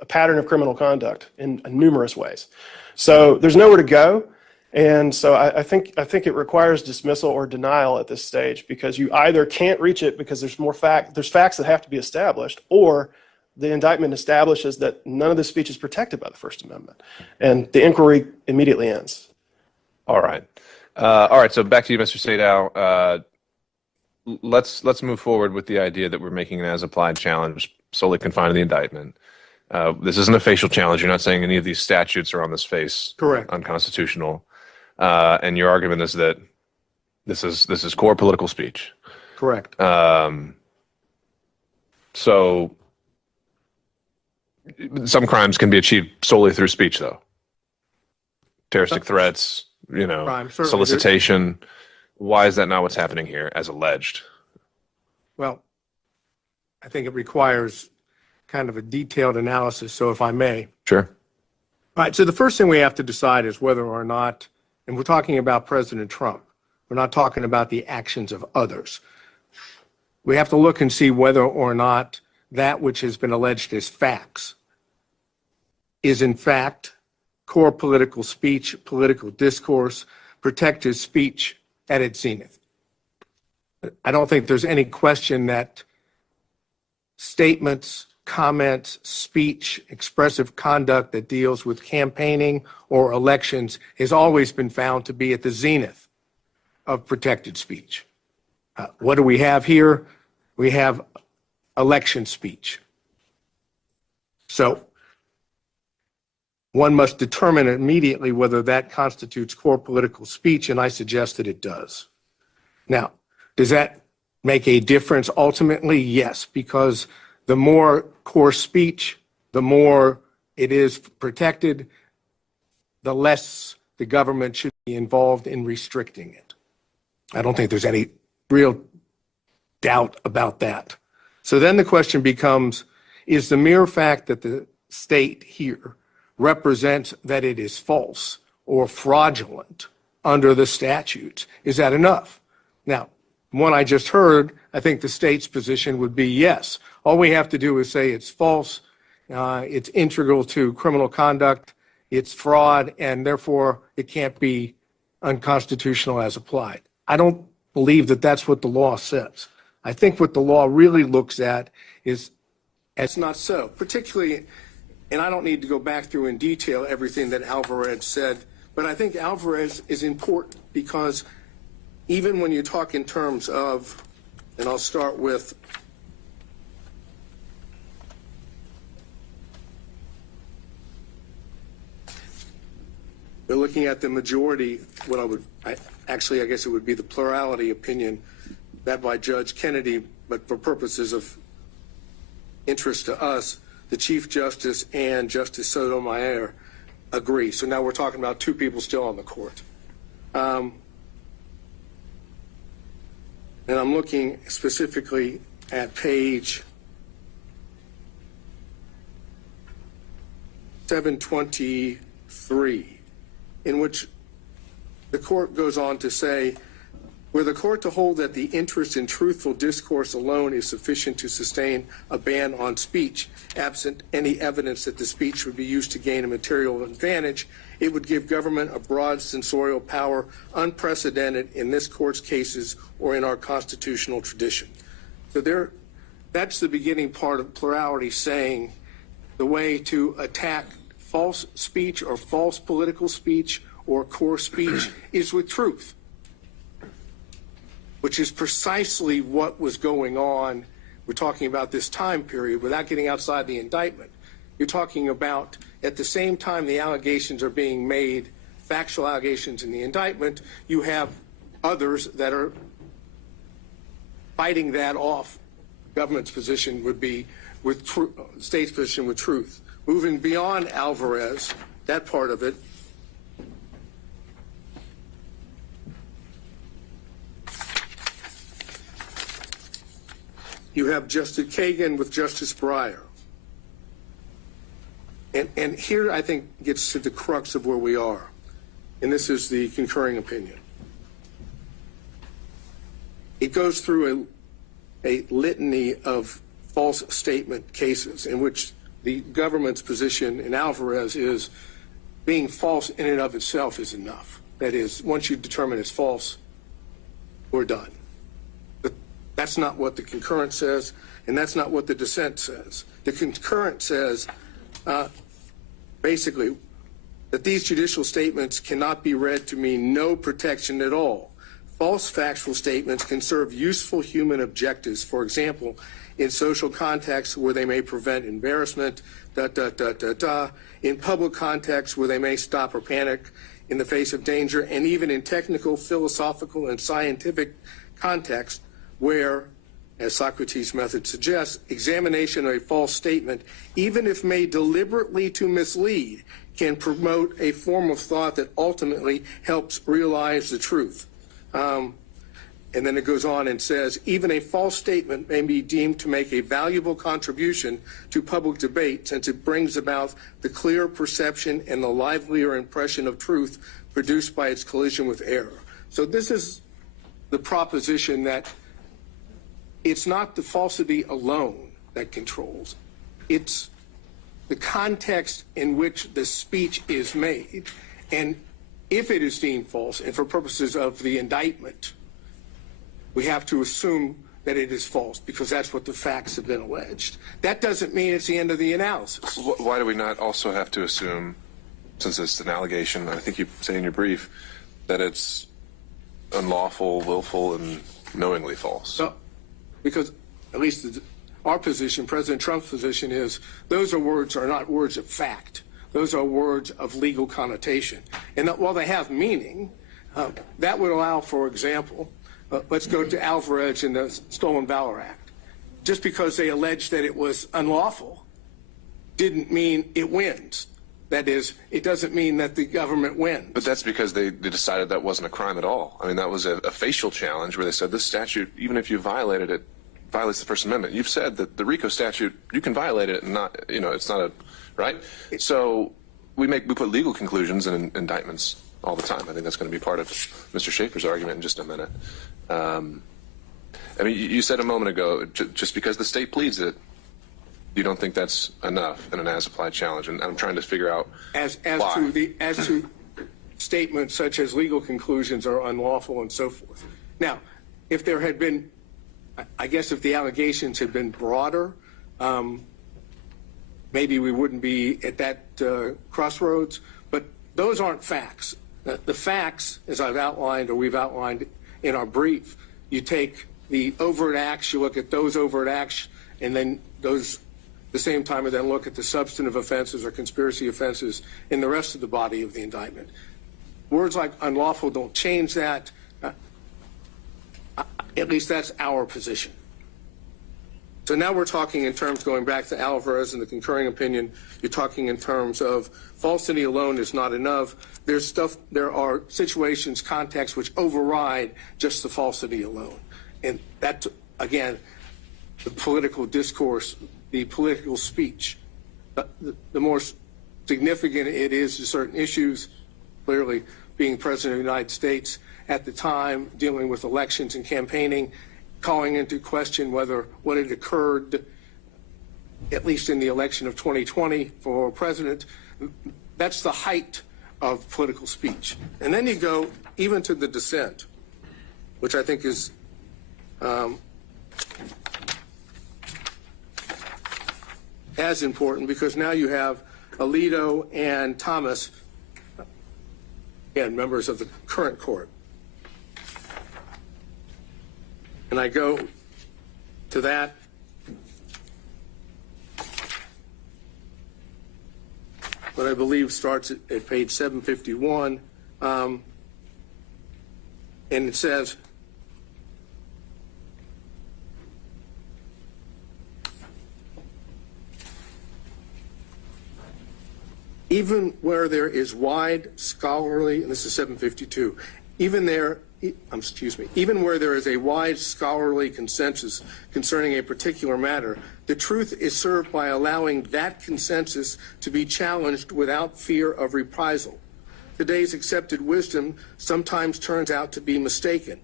pattern of criminal conduct in numerous ways. So there's nowhere to go. And so I think it requires dismissal or denial at this stage, because you either can't reach it because there's facts that have to be established, or the indictment establishes that none of the speech is protected by the First Amendment. And the inquiry immediately ends. All right. So back to you, Mr. Sadow. Let's move forward with the idea that we're making an as-applied challenge solely confined to the indictment. This isn't a facial challenge. You're not saying any of these statutes are on this face correct, unconstitutional. And your argument is that this is core political speech. Correct. So some crimes can be achieved solely through speech, though. Terroristic threats, solicitation. Why is that not what's happening here, as alleged? Well, I think it requires kind of a detailed analysis, so if I may. Sure. All right, so the first thing we have to decide is whether or not, and we're talking about President Trump, we're not talking about the actions of others. We have to look and see whether or not that which has been alleged as facts is in fact core political speech, political discourse, protected speech at its zenith. I don't think there's any question that statements, comments, speech, expressive conduct that deals with campaigning or elections has always been found to be at the zenith of protected speech. What do we have here? We have election speech. So one must determine immediately whether that constitutes core political speech, and I suggest that it does. Now, does that make a difference ultimately? Yes, because the more core speech, the more it is protected, the less the government should be involved in restricting it. I don't think there's any real doubt about that. So then the question becomes, is the mere fact that the state here represents that it is false or fraudulent under the statutes. Is that enough? Now, one I just heard, I think the state's position would be yes. All we have to do is say it's false, it's integral to criminal conduct, it's fraud, and therefore it can't be unconstitutional as applied. I don't believe that that's what the law says. I think what the law really looks at is it's not so, particularly, and I don't need to go back through in detail everything that Alvarez said, but I think Alvarez is important because even when you talk in terms of, and I'll start with we're looking at the majority, I guess it would be the plurality opinion that by Judge Kennedy, but for purposes of interest to us, the Chief Justice and Justice Sotomayor agree. So now we're talking about two people still on the court. And I'm looking specifically at page 723, in which the court goes on to say, were the court to hold that the interest in truthful discourse alone is sufficient to sustain a ban on speech, absent any evidence that the speech would be used to gain a material advantage, it would give government a broad censorial power unprecedented in this court's cases or in our constitutional tradition. So that's the beginning part of plurality, saying the way to attack false speech or false political speech or core speech is with truth, which is precisely what was going on. We're talking about this time period without getting outside the indictment. You're talking about at the same time the allegations are being made, factual allegations in the indictment, you have others that are fighting that off. Government's position would be with state's position with truth. Moving beyond Alvarez, that part of it, you have Justice Kagan with Justice Breyer. And here I think gets to the crux of where we are. And this is the concurring opinion. It goes through a litany of false statement cases in which the government's position in Alvarez is being false in and of itself is enough. That is, once you determine it's false, we're done. But that's not what the concurrent says, and that's not what the dissent says. The concurrent says, basically, that these judicial statements cannot be read to mean no protection at all. False factual statements can serve useful human objectives, for example, in social contexts where they may prevent embarrassment, in public contexts where they may stop or panic in the face of danger, and even in technical, philosophical, and scientific contexts where, as Socrates' method suggests, examination of a false statement, even if made deliberately to mislead, can promote a form of thought that ultimately helps realize the truth. And then it goes on and says, even a false statement may be deemed to make a valuable contribution to public debate since it brings about the clear perception and the livelier impression of truth produced by its collision with error. So this is the proposition that it's not the falsity alone that controls. It's the context in which the speech is made. And if it is deemed false, and for purposes of the indictment, we have to assume that it is false because that's what the facts have been alleged. That doesn't mean it's the end of the analysis. Why do we not also have to assume, since it's an allegation, I think you say in your brief, that it's unlawful, willful, and knowingly false? Well, because at least our position, President Trump's position, is those are not words of fact. Those are words of legal connotation. And that while they have meaning, that would allow, for example, let's go to Alvarez in the Stolen Valor Act. Just because they alleged that it was unlawful didn't mean it wins. That is, it doesn't mean that the government wins. But that's because they decided that wasn't a crime at all. I mean, that was a facial challenge where they said this statute, even if you violated it, violates the First Amendment. You've said that the RICO statute, you can violate it and not, it's not a, right? So we put legal conclusions in indictments all the time. I think that's going to be part of Mr. Schaefer's argument in just a minute. I mean, you said a moment ago, just because the state pleads it, you don't think that's enough in an as-applied challenge, and I'm trying to figure out As why. to statements such as legal conclusions are unlawful and so forth. Now, if there had been, I guess if the allegations had been broader, maybe we wouldn't be at that crossroads, but those aren't facts. The facts, as I've outlined or we've outlined in our brief, you take the overt acts, you look at those overt acts, and then those at the same time and then look at the substantive offenses or conspiracy offenses in the rest of the body of the indictment. Words like unlawful don't change that. At least that's our position. So now we're talking in terms, going back to Alvarez and the concurring opinion, you're talking in terms of falsity alone is not enough. There are situations, contexts which override just the falsity alone. And that, again, the political discourse, the political speech, the more significant it is to certain issues, clearly being President of the United States at the time, dealing with elections and campaigning, calling into question whether what had occurred, at least in the election of 2020 for president, that's the height of political speech. And then you go even to the dissent, which I think is as important, because now you have Alito and Thomas, again, members of the current court. And I go to that. What I believe starts at page 751. And it says, even where there is wide scholarly, and this is 752, even where there is a wide scholarly consensus concerning a particular matter, the truth is served by allowing that consensus to be challenged without fear of reprisal. Today's accepted wisdom sometimes turns out to be mistaken,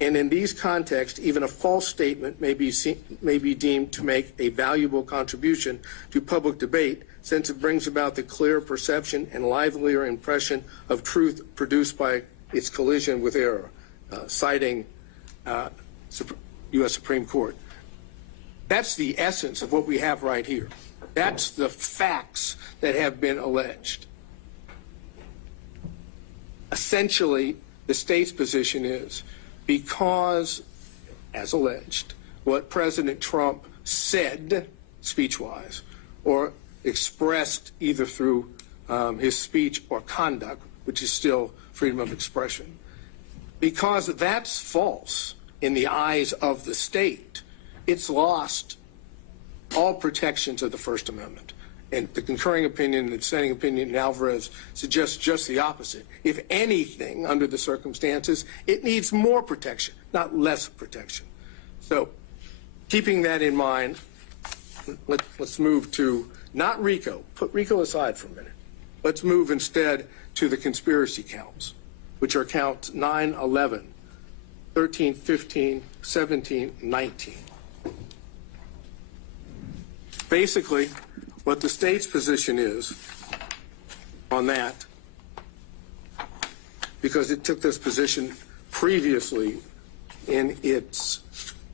and in these contexts, even a false statement may be deemed to make a valuable contribution to public debate, since it brings about the clear perception and livelier impression of truth produced by its collision with error, citing U.S. Supreme Court. That's the essence of what we have right here. That's the facts that have been alleged. Essentially, the state's position is because, as alleged, what President Trump said speech-wise or expressed either through his speech or conduct, which is still freedom of expression, because that's false in the eyes of the state, it's lost all protections of the First Amendment. And the concurring opinion and the dissenting opinion in Alvarez suggests just the opposite. If anything, under the circumstances, it needs more protection, not less protection. So keeping that in mind, let's move to not RICO. Put RICO aside for a minute. Let's move instead to the conspiracy counts, which are counts 9, 11, 13, 15, 17, 19. Basically, what the state's position is on that, because it took this position previously in its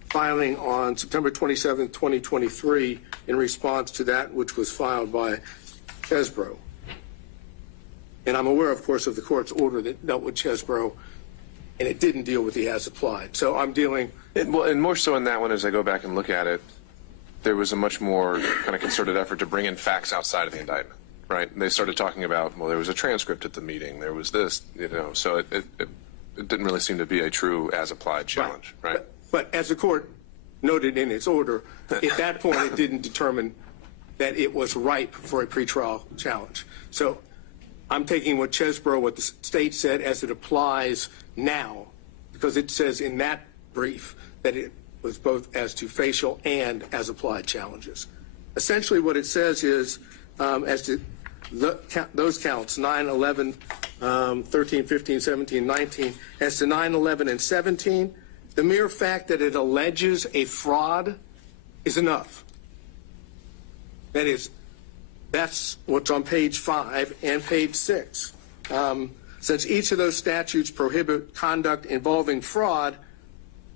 filing on September 27, 2023, in response to that which was filed by Chesbrough. And I'm aware, of course, of the court's order that dealt with Chesbrough, and it didn't deal with the as applied. So I'm dealing. Well, and more so in that one, as I go back and look at it, there was a much more kind of concerted effort to bring in facts outside of the indictment, right? And they started talking about, well, there was a transcript at the meeting, there was this, so it didn't really seem to be a true as-applied challenge, right? But as the court noted in its order, at that point it didn't determine that it was ripe for a pretrial challenge. So I'm taking what Chesbrough, what the state said, as it applies now, because it says in that brief that it was both as to facial and as applied challenges. Essentially what it says is, as to those counts, 9, 11, 13, 15, 17, 19. As to 9, 11, and 17, the mere fact that it alleges a fraud is enough. That is, that's what's on page 5 and page 6. Since each of those statutes prohibit conduct involving fraud,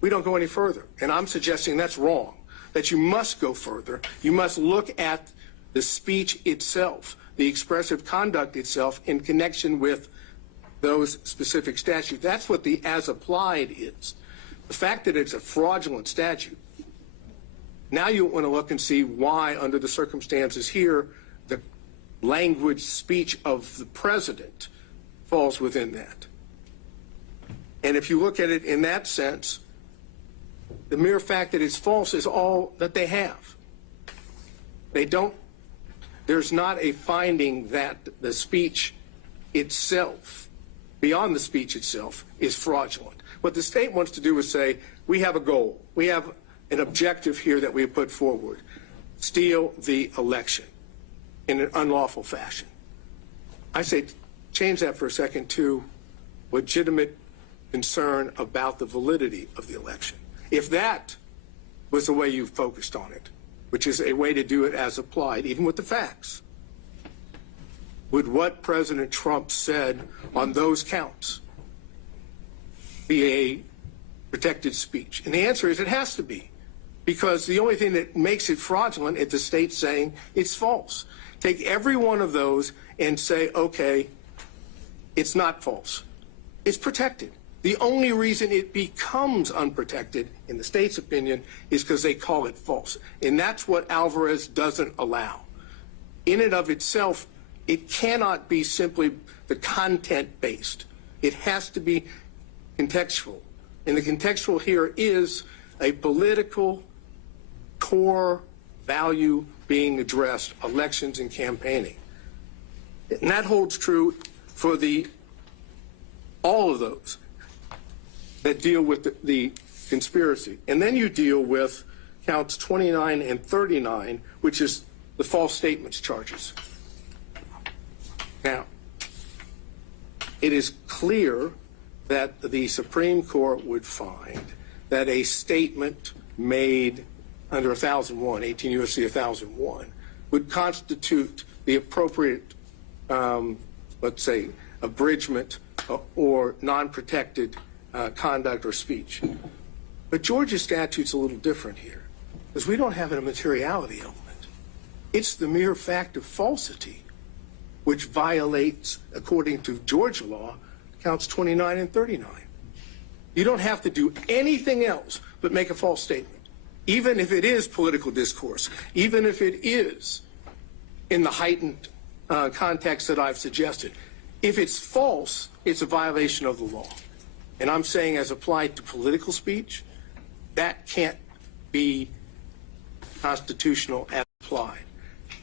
we don't go any further. And I'm suggesting that's wrong, that you must go further. You must look at the speech itself, the expressive conduct itself in connection with those specific statutes. That's what the as applied is. The fact that it's a fraudulent statute, now you want to look and see why, under the circumstances here, the language speech of the president falls within that. And if you look at it in that sense, the mere fact that it's false is all that they have. There's not a finding that the speech itself, beyond the speech itself, is fraudulent. What the state wants to do is say, we have a goal. We have an objective here that we have put forward. Steal the election in an unlawful fashion. I say change that for a second to legitimate concern about the validity of the election. If that was the way you focused on it, which is a way to do it as applied, even with the facts, would what President Trump said on those counts be a protected speech? And the answer is it has to be, because the only thing that makes it fraudulent is the state saying it's false. Take every one of those and say, okay, it's not false. It's protected. The only reason it becomes unprotected, in the state's opinion, is because they call it false. And that's what Alvarez doesn't allow. In and of itself, it cannot be simply the content-based. It has to be contextual. And the contextual here is a political core value being addressed, elections and campaigning. And that holds true for all of those that deal with the conspiracy. And then you deal with counts 29 and 39, which is the false statements charges. Now, it is clear that the Supreme Court would find that a statement made under 1001, 18 U.S.C. 1001, would constitute the appropriate, let's say, abridgment or non-protected conduct or speech. But Georgia's statute's a little different here, because we don't have a materiality element. It's the mere fact of falsity which violates, according to Georgia law, counts 29 and 39. You don't have to do anything else but make a false statement, even if it is political discourse, even if it is in the heightened context that I've suggested. If it's false, it's a violation of the law. And I'm saying, as applied to political speech, that can't be constitutional as applied.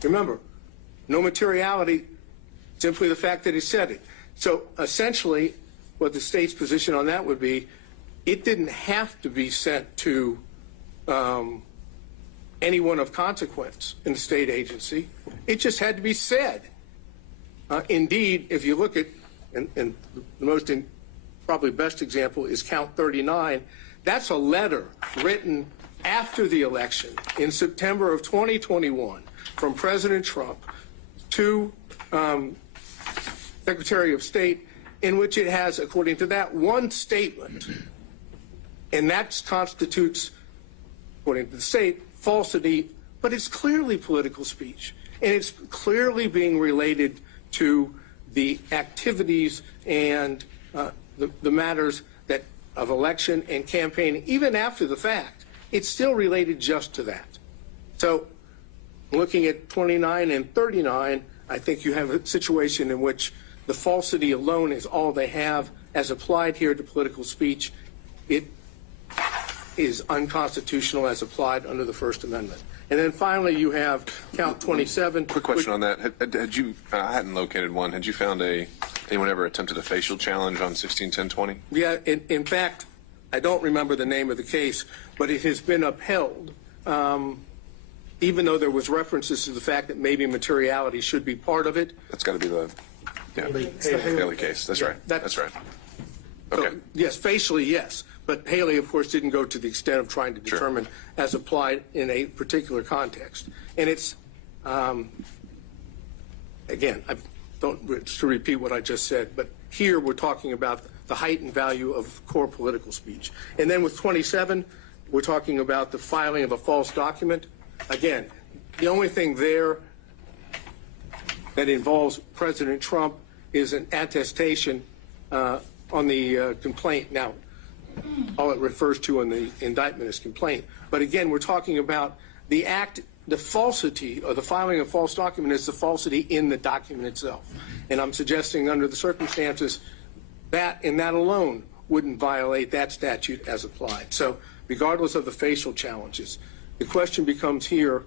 Remember, no materiality, simply the fact that he said it. So essentially, what the state's position on that would be, it didn't have to be sent to anyone of consequence in the state agency. It just had to be said. Indeed, if you look at, and the most probably best example is count 39, that's a letter written after the election in September of 2021 from President Trump to Secretary of State, in which it has, according to that, one statement, and that constitutes, according to the state, falsity, but it's clearly political speech, and it's clearly being related to the activities and the matters that of election and campaigning. Even after the fact, it's still related just to that. So looking at 29 and 39, I think you have a situation in which the falsity alone is all they have. As applied here to political speech, it is unconstitutional as applied under the First Amendment. And then finally, you have count 27. Quick question on that. Had you, I hadn't located one. Had you found anyone ever attempted a facial challenge on 161020? Yeah, in fact, I don't remember the name of the case, but it has been upheld, even though there was references to the fact that maybe materiality should be part of it. That's got to be the Yeah, It's the Haley case. That's right. That's- That's right. So, Okay. yes, facially, yes. But Haley, of course, didn't go to the extent of trying to determine as applied in a particular context. And it's, again, I don't to repeat what I just said, but here we're talking about the heightened value of core political speech. And then with 27, we're talking about the filing of a false document. Again, the only thing there that involves President Trump is an attestation on the complaint. Now, all it refers to in the indictment is complaint. But again, we're talking about the act, the falsity or the filing of false document is the falsity in the document itself. And I'm suggesting under the circumstances that in that alone wouldn't violate that statute as applied. So regardless of the facial challenges, the question becomes here,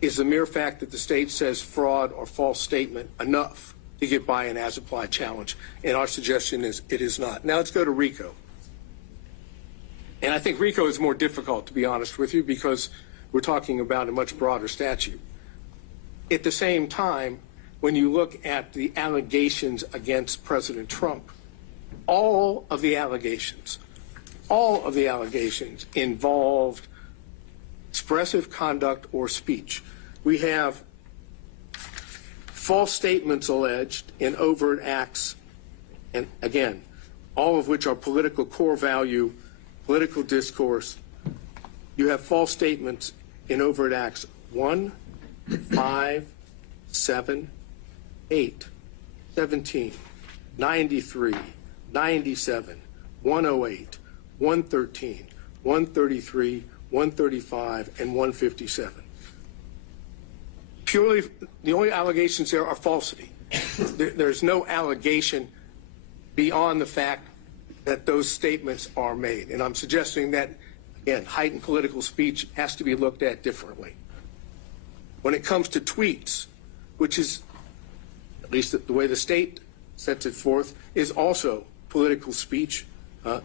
is the mere fact that the state says fraud or false statement enough to get by an as-applied challenge? And our suggestion is it is not. Now let's go to RICO. And I think RICO is more difficult, to be honest with you, because we're talking about a much broader statute. At the same time, when you look at the allegations against President Trump, all of the allegations involved expressive conduct or speech. We have false statements alleged in overt acts, and again, all of which are political core value, political discourse. You have false statements in overt acts 1, 5, 7, 8, 17, 93, 97, 108, 113, 133, 135, and 157. Purely, the only allegations there are falsity. There's no allegation beyond the fact that those statements are made. And I'm suggesting that, again, heightened political speech has to be looked at differently. When it comes to tweets, which is, at least the way the state sets it forth, is also political speech,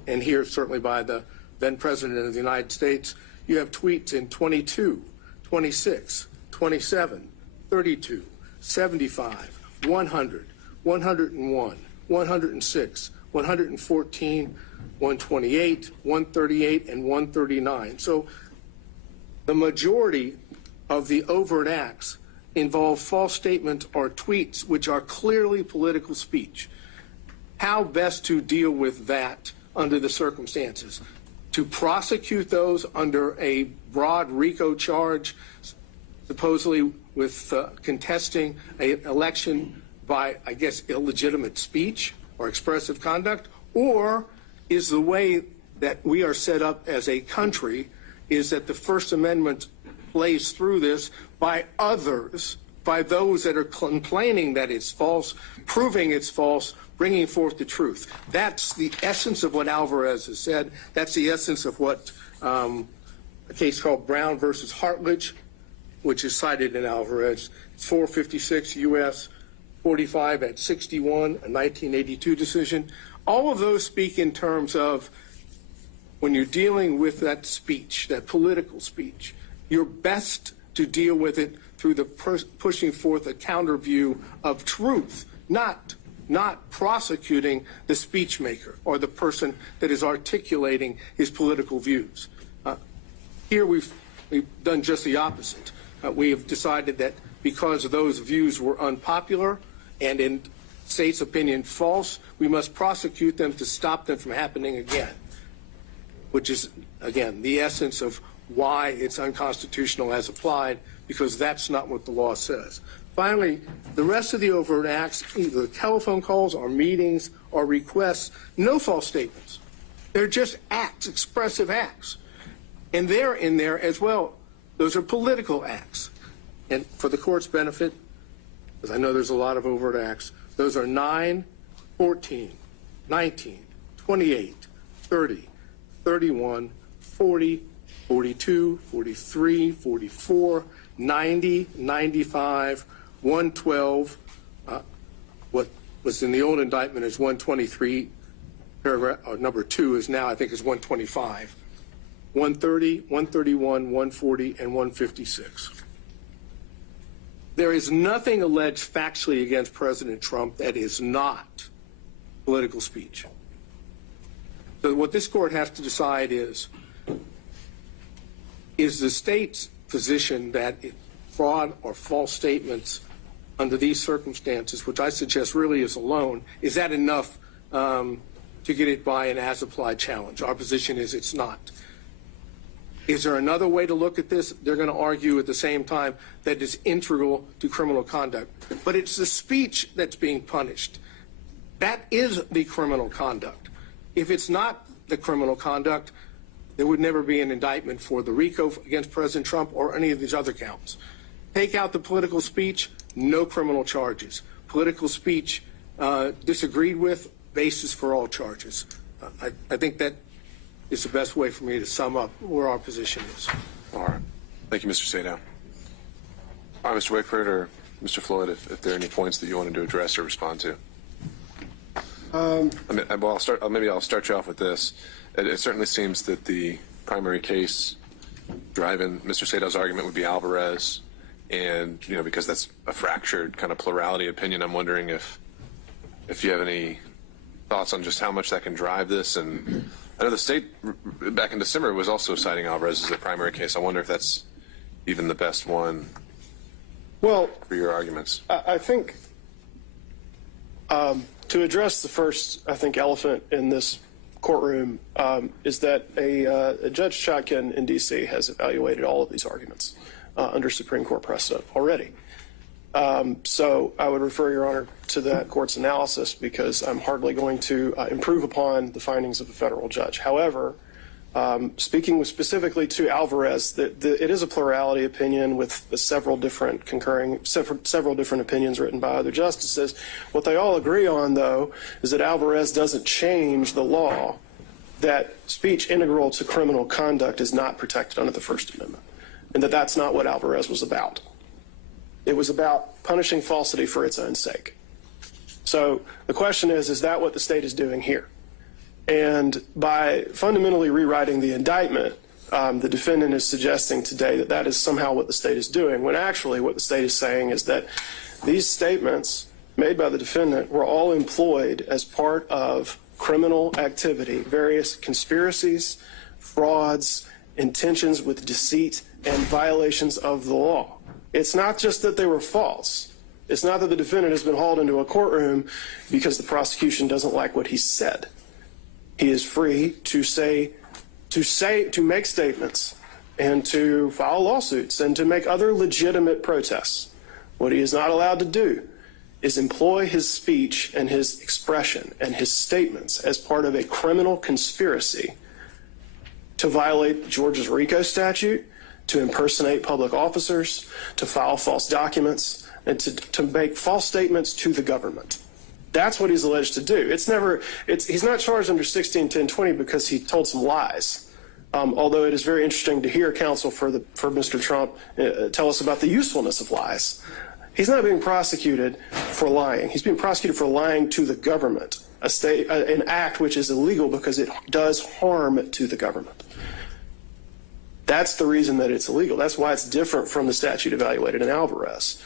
and here certainly by the then President of the United States, you have tweets in 22, 26, 27, 32, 75, 100, 101, 106, 114, 128, 138, and 139. So the majority of the overt acts involve false statements or tweets which are clearly political speech. How best to deal with that under the circumstances? To prosecute those under a broad RICO charge, supposedly with contesting an election by, I guess, illegitimate speech or expressive conduct? Or is the way that we are set up as a country is that the First Amendment plays through this by others, by those that are complaining that it's false, proving it's false, bringing forth the truth? That's the essence of what Alvarez has said. That's the essence of what a case called Brown versus Hartledge, which is cited in Alvarez. It's 456 U.S. 45 at 61, a 1982 decision. All of those speak in terms of when you're dealing with that speech, that political speech, you're best to deal with it through the pushing forth a counter view of truth, not prosecuting the speech maker or the person that is articulating his political views. Here we've done just the opposite. We have decided that because those views were unpopular and in state's opinion false, we must prosecute them to stop them from happening again, which is, again, the essence of why it's unconstitutional as applied, because that's not what the law says. Finally, the rest of the overt acts, either telephone calls or meetings or requests, no false statements. They're just acts, expressive acts. And they're in there as well. Those are political acts. And for the court's benefit, because I know there's a lot of overt acts, those are 9, 14, 19, 28, 30, 31, 40, 42, 43, 44, 90, 95, 112. What was in the old indictment is 123, paragraph, or number 2 is now, I think, is 125. 130, 131, 140, and 156. There is nothing alleged factually against President Trump that is not political speech. So what this court has to decide is the state's position that fraud or false statements under these circumstances, which I suggest really is alone, is that enough to get it by an as-applied challenge? Our position is it's not. Is there another way to look at this? They're going to argue at the same time that it's integral to criminal conduct. But it's the speech that's being punished. That is the criminal conduct. If it's not the criminal conduct, there would never be an indictment for the RICO against President Trump or any of these other counts. Take out the political speech, no criminal charges. Political speech disagreed with, basis for all charges. I think that is the best way for me to sum up where our position is. All right. Thank you, Mr. Sadow. All right, Mr. Wakeford or Mr. Floyd, if there are any points that you wanted to address or respond to. Maybe I'll start you off with this. It certainly seems that the primary case driving Mr. Sadow's argument would be Alvarez, and because that's a fractured kind of plurality opinion, I'm wondering if you have any thoughts on just how much that can drive this. And I know the state back in December was also citing Alvarez as a primary case. I wonder if that's even the best one for your arguments. I think to address the first, elephant in this courtroom is that a Judge Chotkin in D.C. has evaluated all of these arguments under Supreme Court precedent already. So I would refer, Your Honor, to that court's analysis because I'm hardly going to improve upon the findings of a federal judge. However, speaking specifically to Alvarez, it is a plurality opinion with several different opinions written by other justices. What they all agree on, though, is that Alvarez doesn't change the law that speech integral to criminal conduct is not protected under the First Amendment, and that that's not what Alvarez was about. It was about punishing falsity for its own sake. So the question is that what the state is doing here? And by fundamentally rewriting the indictment, the defendant is suggesting today that that is somehow what the state is doing, when actually what the state is saying is that these statements made by the defendant were all employed as part of criminal activity, various conspiracies, frauds, intentions with deceit, and violations of the law. It's not just that they were false. It's not that the defendant has been hauled into a courtroom because the prosecution doesn't like what he said. He is free to make statements and to file lawsuits and to make other legitimate protests. What he is not allowed to do is employ his speech and his expression and his statements as part of a criminal conspiracy to violate Georgia's RICO statute, to impersonate public officers, to file false documents, and to make false statements to the government. That's what he's alleged to do. He's not charged under 161020 because he told some lies. Although it is very interesting to hear counsel for Mr. Trump tell us about the usefulness of lies. He's not being prosecuted for lying. He's being prosecuted for lying to the government, an act which is illegal because it does harm to the government. That's the reason that it's illegal. That's why it's different from the statute evaluated in Alvarez.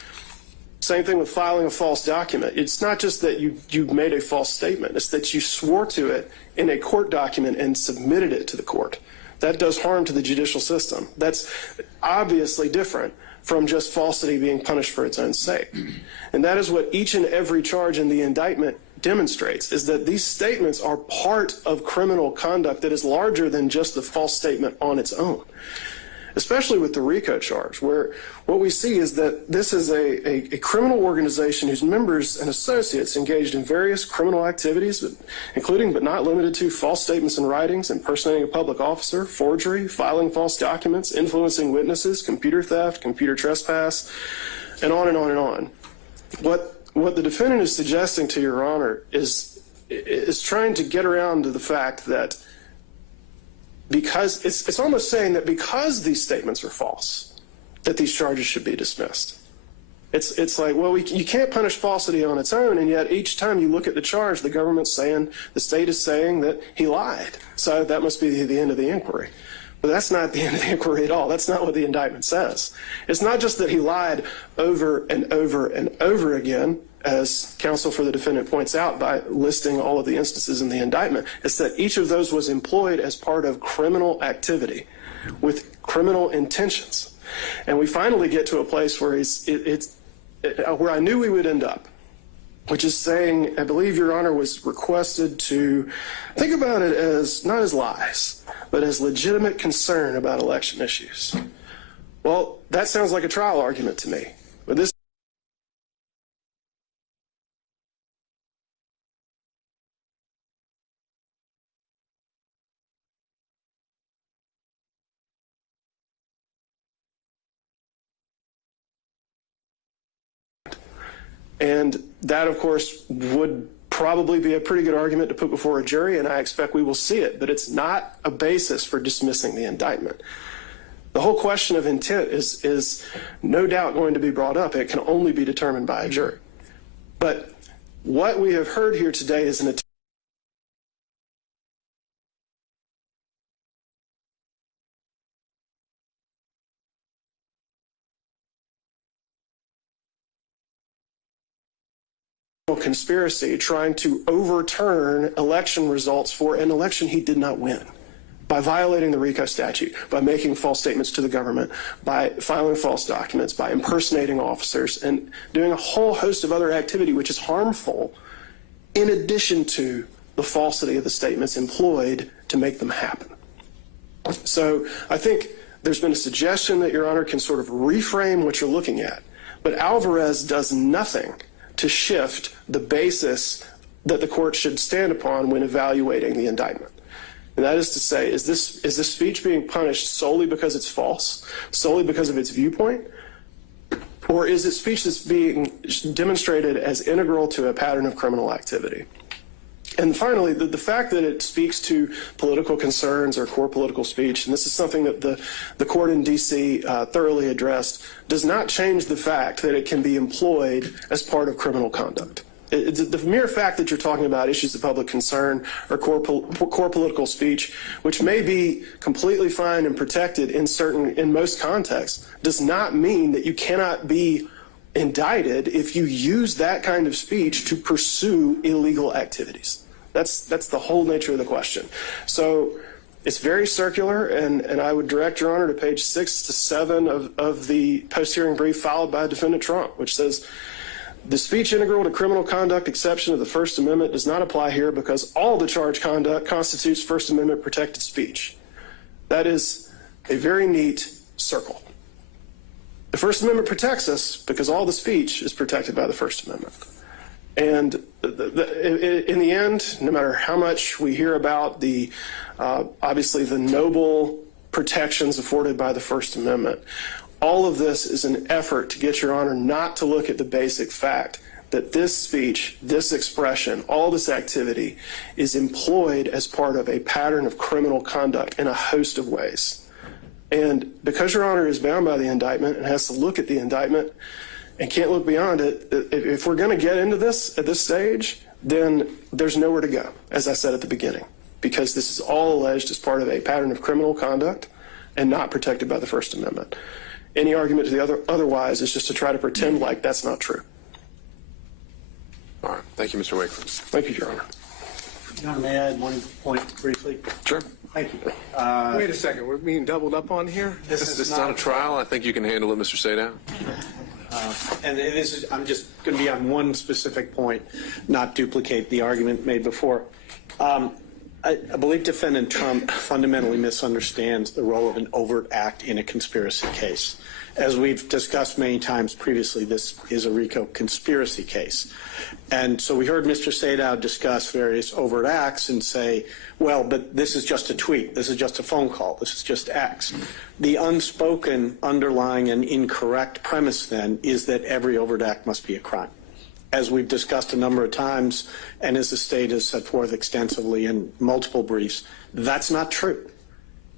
Same thing with filing a false document. It's not just that you made a false statement. It's that you swore to it in a court document and submitted it to the court. That does harm to the judicial system. That's obviously different from just falsity being punished for its own sake. And that is what each and every charge in the indictment demonstrates, is that these statements are part of criminal conduct that is larger than just the false statement on its own. Especially with the RICO charge, where what we see is that this is a criminal organization whose members and associates engaged in various criminal activities, including but not limited to false statements and writings, impersonating a public officer, forgery, filing false documents, influencing witnesses, computer theft, computer trespass, and on and on and on. What the defendant is suggesting to Your Honor is trying to get around to the fact that because it's almost saying that because these statements are false, that these charges should be dismissed. It's like, well, you can't punish falsity on its own, and yet each time you look at the charge, the state is saying that he lied. So that must be the end of the inquiry. But that's not the end of the inquiry at all. That's not what the indictment says. It's not just that he lied over and over and over again, as counsel for the defendant points out by listing all of the instances in the indictment. It's that each of those was employed as part of criminal activity with criminal intentions. And we finally get to a place where where I knew we would end up, which is saying, I believe Your Honor was requested to think about it as not as lies, but as legitimate concern about election issues. Well, that sounds like a trial argument to me. But this and that, of course, would probably be a pretty good argument to put before a jury, and I expect we will see it, but it's not a basis for dismissing the indictment. The whole question of intent is no doubt going to be brought up. It can only be determined by a jury. But what we have heard here today is an attempt conspiracy trying to overturn election results for an election he did not win by violating the RICO statute, by making false statements to the government, by filing false documents, by impersonating officers, and doing a whole host of other activity which is harmful in addition to the falsity of the statements employed to make them happen. So I think there's been a suggestion that Your Honor can sort of reframe what you're looking at, but Alvarez does nothing to shift the basis that the court should stand upon when evaluating the indictment. And that is to say, is this speech being punished solely because it's false, solely because of its viewpoint, or is it speech that's being demonstrated as integral to a pattern of criminal activity? And finally, the fact that it speaks to political concerns or core political speech, and this is something that the court in D.C. Thoroughly addressed, does not change the fact that it can be employed as part of criminal conduct. The mere fact that you're talking about issues of public concern or core political speech, which may be completely fine and protected in most contexts, does not mean that you cannot be indicted if you use that kind of speech to pursue illegal activities. That's the whole nature of the question. So it's very circular, and I would direct Your Honor to page 6 to 7 of the post-hearing brief filed by Defendant Trump, which says, the speech integral to criminal conduct exception of the First Amendment does not apply here because all the charged conduct constitutes First Amendment protected speech. That is a very neat circle. The First Amendment protects us because all the speech is protected by the First Amendment. And in the end, no matter how much we hear about obviously the noble protections afforded by the First Amendment, all of this is an effort to get Your Honor not to look at the basic fact that this speech, this expression, all this activity is employed as part of a pattern of criminal conduct in a host of ways. And because Your Honor is bound by the indictment and has to look at the indictment and can't look beyond it, if we're going to get into this at this stage, then there's nowhere to go, as I said at the beginning, because this is all alleged as part of a pattern of criminal conduct and not protected by the First Amendment. Any argument to the otherwise is just to try to pretend like that's not true. All right. Thank you, Mr. Wakeland. Thank you, Your Honor. Your Honor, may I add one point briefly? Sure. Thank you. Wait a second, we're being doubled up on here? This is not a trial. I think you can handle it, Mr. Sadow. And I'm just going to be on one specific point, not duplicate the argument made before. I believe Defendant Trump fundamentally misunderstands the role of an overt act in a conspiracy case. As we've discussed many times previously, this is a RICO conspiracy case. And so we heard Mr. Sadow discuss various overt acts and say, well, but this is just a tweet, this is just a phone call, this is just X. The unspoken, underlying, and incorrect premise then is that every overt act must be a crime. As we've discussed a number of times, and as the state has set forth extensively in multiple briefs, that's not true.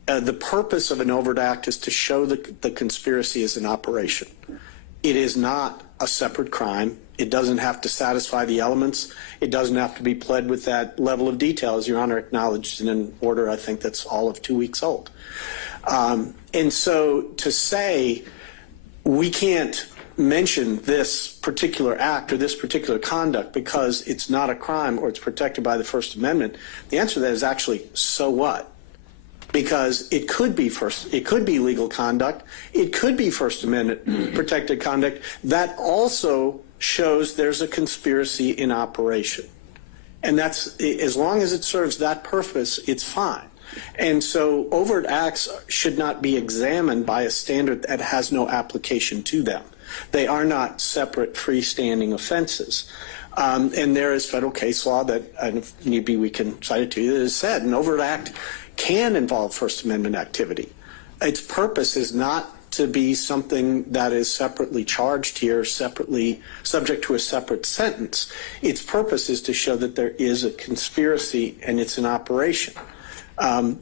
The purpose of an overt act is to show that the conspiracy is in operation. It is not a separate crime. It doesn't have to satisfy the elements. It doesn't have to be pled with that level of detail, as Your Honor acknowledged in an order I think that's all of 2 weeks old. And so to say we can't mention this particular act or this particular conduct because it's not a crime or it's protected by the First Amendment, the answer to that is actually, so what? Because it could be legal conduct, it could be First Amendment protected conduct that also shows there's a conspiracy in operation. And that's, as long as it serves that purpose, it's fine. And so overt acts should not be examined by a standard that has no application to them. They are not separate freestanding offenses. And there is federal case law that, and if need be, we can cite it to you, that has said an overt act can involve First Amendment activity. Its purpose is not to be something that is separately charged here, separately subject to a separate sentence. Its purpose is to show that there is a conspiracy and it's an operation.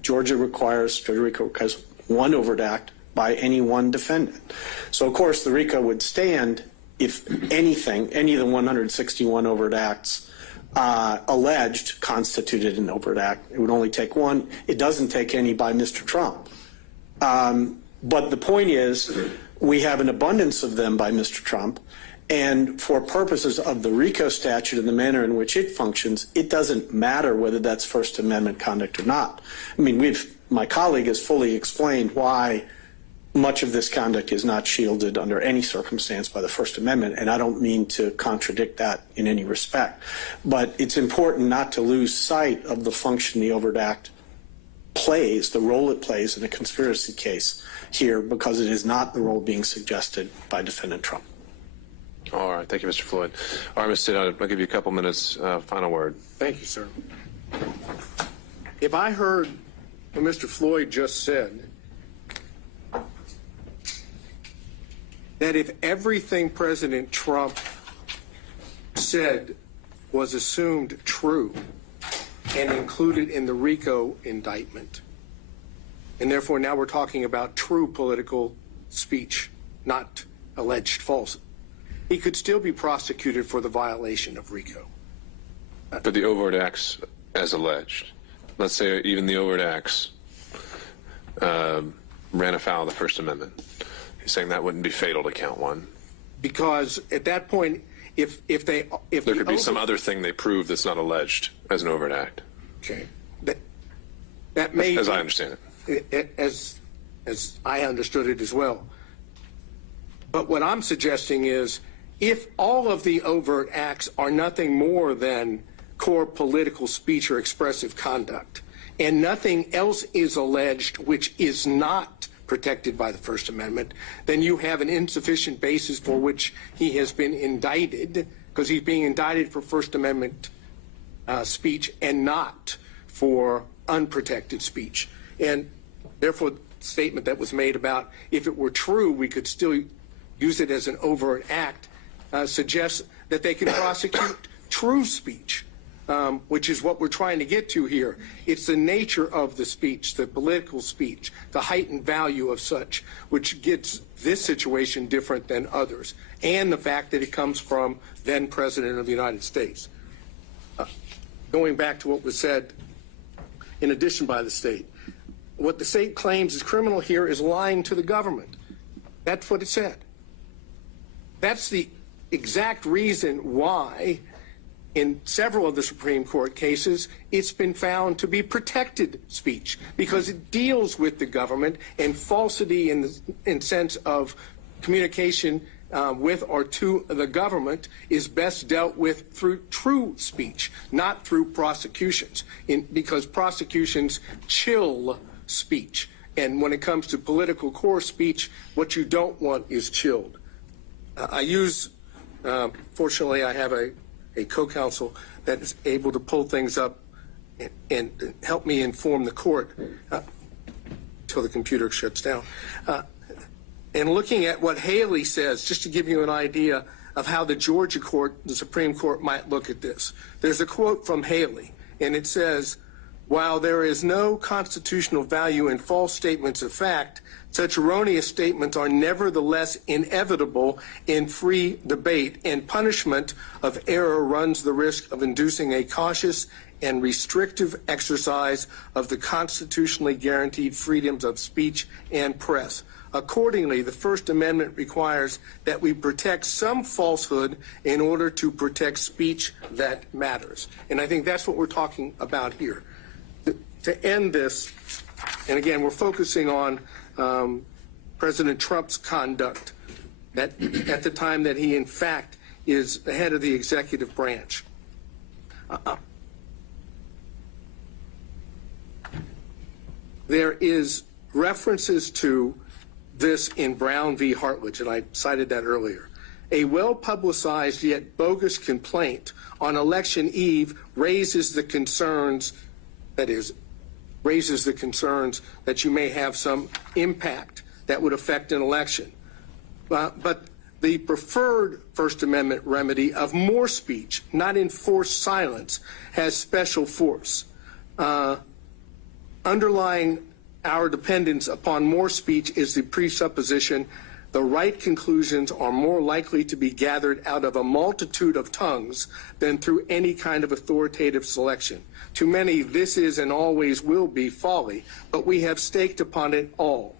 Georgia requires one overt act by any one defendant. So, of course, the RICO would stand if anything, any of the 161 overt acts alleged constituted an overt act. It would only take one. It doesn't take any by Mr. Trump. But the point is, we have an abundance of them by Mr. Trump, and for purposes of the RICO statute and the manner in which it functions, it doesn't matter whether that's First Amendment conduct or not. I mean, my colleague has fully explained why much of this conduct is not shielded under any circumstance by the First Amendment, and I don't mean to contradict that in any respect. But it's important not to lose sight of the function the overt act plays, the role it plays in a conspiracy case here, because it is not the role being suggested by Defendant Trump. All right. Thank you, Mr. Floyd. All right, Mr. State, I'll give you a couple minutes. Final word. Thank you, sir. If I heard what Mr. Floyd just said, that if everything President Trump said was assumed true and included in the RICO indictment, and therefore now we're talking about true political speech, not alleged false, he could still be prosecuted for the violation of RICO. For the overt acts as alleged. Let's say even the overt acts ran afoul of the First Amendment. He's saying that wouldn't be fatal to count one. Because at that point, if there could be some other thing they prove that's not alleged as an overt act. Okay. That may as I understand it. As I understood it as well. But what I'm suggesting is, if all of the overt acts are nothing more than core political speech or expressive conduct, and nothing else is alleged which is not protected by the First Amendment, then you have an insufficient basis for which he has been indicted, because he's being indicted for First Amendment speech and not for unprotected speech. And therefore, the statement that was made about if it were true, we could still use it as an overt act, suggests that they can prosecute true speech, which is what we're trying to get to here. It's the nature of the speech, the political speech, the heightened value of such, which gets this situation different than others, and the fact that it comes from then President of the United States. Going back to what was said in addition by the state, what the state claims is criminal here is lying to the government. That's what it said. That's the exact reason why in several of the Supreme Court cases it's been found to be protected speech, because it deals with the government, and falsity in sense of communication with or to the government is best dealt with through true speech, not through prosecutions, because prosecutions chill speech. And when it comes to political core speech, what you don't want is chilled. Fortunately, I have a co-counsel that is able to pull things up and help me inform the court until the computer shuts down. And looking at what Haley says, just to give you an idea of how the Georgia court, the Supreme Court, might look at this. There's a quote from Haley, and it says, "While there is no constitutional value in false statements of fact, such erroneous statements are nevertheless inevitable in free debate, and punishment of error runs the risk of inducing a cautious and restrictive exercise of the constitutionally guaranteed freedoms of speech and press. Accordingly, the First Amendment requires that we protect some falsehood in order to protect speech that matters. And I think that's what we're talking about here. To end this, and again, we're focusing on President Trump's conduct at the time that he, in fact, is the head of the executive branch. There is references to this in Brown v. Hartledge, and I cited that earlier. A well-publicized yet bogus complaint on election eve raises the concerns, that you may have some impact that would affect an election. But the preferred First Amendment remedy of more speech, not enforced silence, has special force. Underlying our dependence upon more speech is the presupposition the right conclusions are more likely to be gathered out of a multitude of tongues than through any kind of authoritative selection. To many, this is and always will be folly, but we have staked upon it all.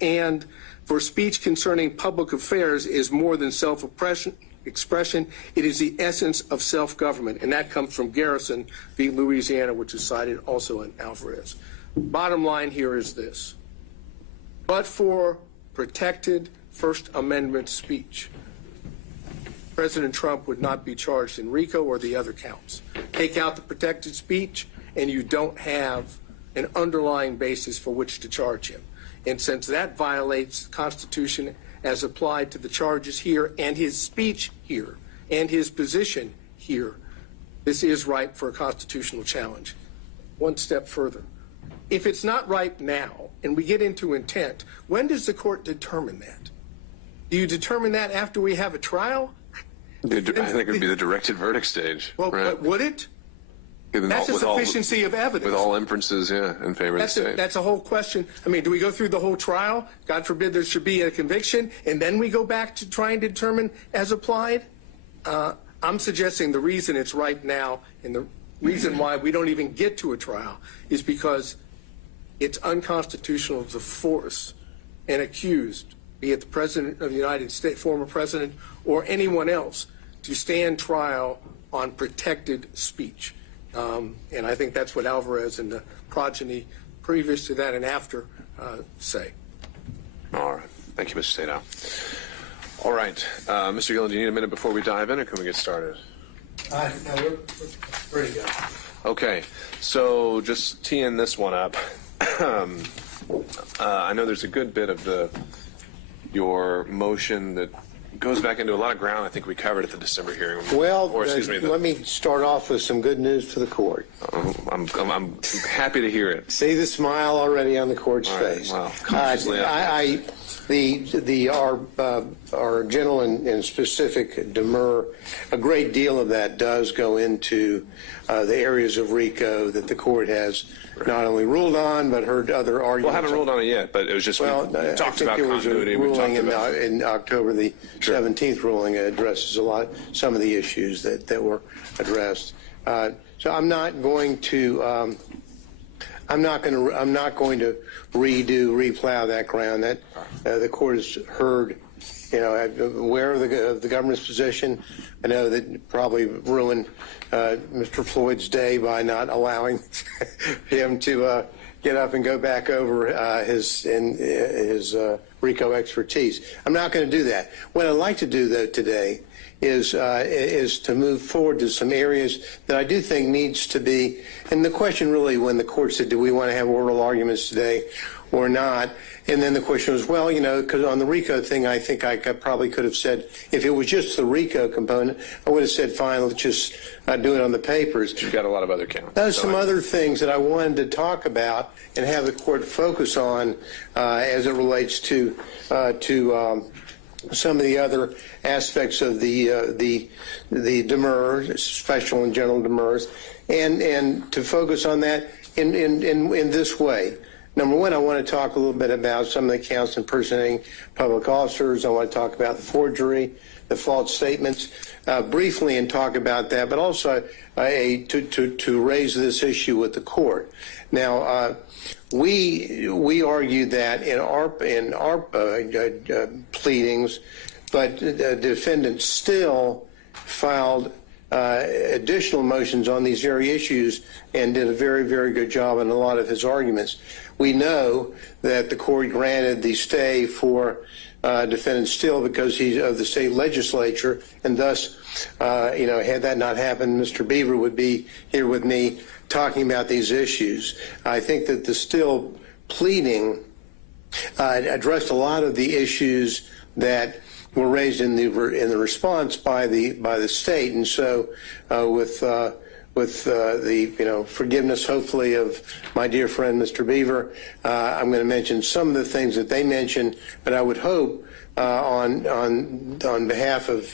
And for speech concerning public affairs is more than self-expression. It is the essence of self-government, and that comes from Garrison v. Louisiana, which is cited also in Alvarez. Bottom line here is this. But for protected First Amendment speech, President Trump would not be charged in RICO or the other counts. Take out the protected speech, and you don't have an underlying basis for which to charge him. And since that violates the Constitution as applied to the charges here and his speech here and his position here, this is ripe for a constitutional challenge. One step further. If it's not ripe now, and we get into intent, when does the court determine that? Do you determine that after we have a trial? I think it would be the directed verdict stage. Well, right? but would it? That's a sufficiency of evidence. With all inferences, yeah, in favor of the state. That's a whole question. I mean, do we go through the whole trial? God forbid there should be a conviction, and then we go back to trying to determine as applied? I'm suggesting the reason it's ripe now, and the reason why we don't even get to a trial, is because it's unconstitutional to force an accused, be it the President of the United States, former President, or anyone else, to stand trial on protected speech. And I think that's what Alvarez and the progeny previous to that and after say. All right. Thank you, Mr. Sadow. All right. Mr. Gillen, do you need a minute before we dive in, or can we get started? No, we're ready to go. Okay. So just teeing this one up. I know there's a good bit of your motion that goes back into a lot of ground I think we covered at the December hearing. Well, let me start off with some good news for the court. I'm happy to hear it. See the smile already on the court's face. Well, cautiously our general and specific Demurrer, a great deal of that does go into the areas of RICO that the court has not only ruled on, but heard other arguments. Well, haven't ruled on it yet, but it was just, we talked about continuity. There was a ruling in October, the 17th ruling addresses some of the issues that were addressed. So I'm not going to replow that ground. That the court has heard, aware of the government's position. I know that probably ruined Mr. Floyd's day by not allowing him to get up and go back over his RICO expertise. I'm not going to do that. What I'd like to do, though, today is to move forward to some areas that I do think needs to be, and the question really when the court said, do we want to have oral arguments today or not? And then the question was, well, because on the RICO thing, I think I probably could have said, if it was just the RICO component, I would have said, fine, let's just do it on the papers. You've got a lot of other counts. There's some other things that I wanted to talk about and have the court focus on as it relates to some of the other aspects of the Demurrer, special and general Demurrers, and to focus on that in this way. Number one, I want to talk a little bit about some of the counts impersonating public officers. I want to talk about the forgery, the false statements, briefly, and talk about that, but also to raise this issue with the court. Now, we argued that in our pleadings, but the defendant still filed additional motions on these very issues and did a very, very good job in a lot of his arguments. We know that the court granted the stay for defendant Still because he's of the state legislature, and thus, had that not happened, Mr. Beaver would be here with me talking about these issues. I think that the Still pleading addressed a lot of the issues that were raised in the response by the state, and so with the forgiveness, hopefully, of my dear friend Mr. Beaver, I'm going to mention some of the things that they mentioned, but I would hope on behalf of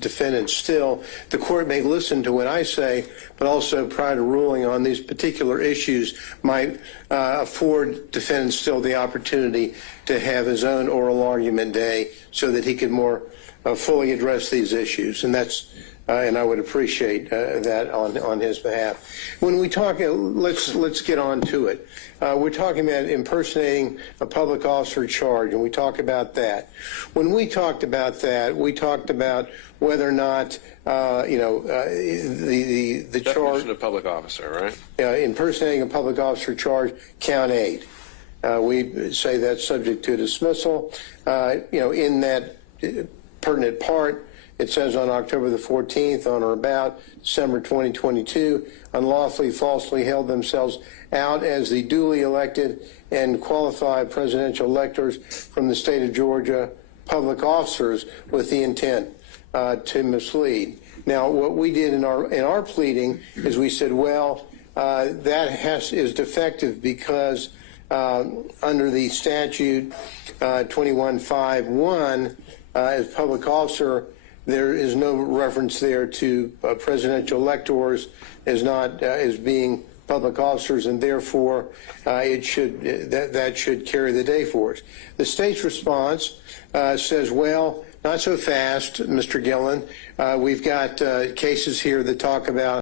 defendant Still, the court may listen to what I say, but also prior to ruling on these particular issues might afford defendant Still the opportunity to have his own oral argument day so that he could more fully address these issues, and that's and I would appreciate that on his behalf. When we talk, let's get on to it. We're talking about impersonating a public officer charge, and we talk about that. When we talked about that, we talked about whether or not the Definition charge of public officer, right? Impersonating a public officer charge, count 8. We say that's subject to dismissal. In that pertinent part, it says on October the 14th, on or about December 2022, unlawfully, falsely held themselves out as the duly elected and qualified presidential electors from the state of Georgia, public officers with the intent to mislead. Now, what we did in our pleading is we said, well, that is defective because under the statute 2151, as public officer, there is no reference there to presidential electors as being public officers, and therefore that should carry the day for us. The state's response says, well, not so fast, Mr. Gillen. We've got cases here that talk about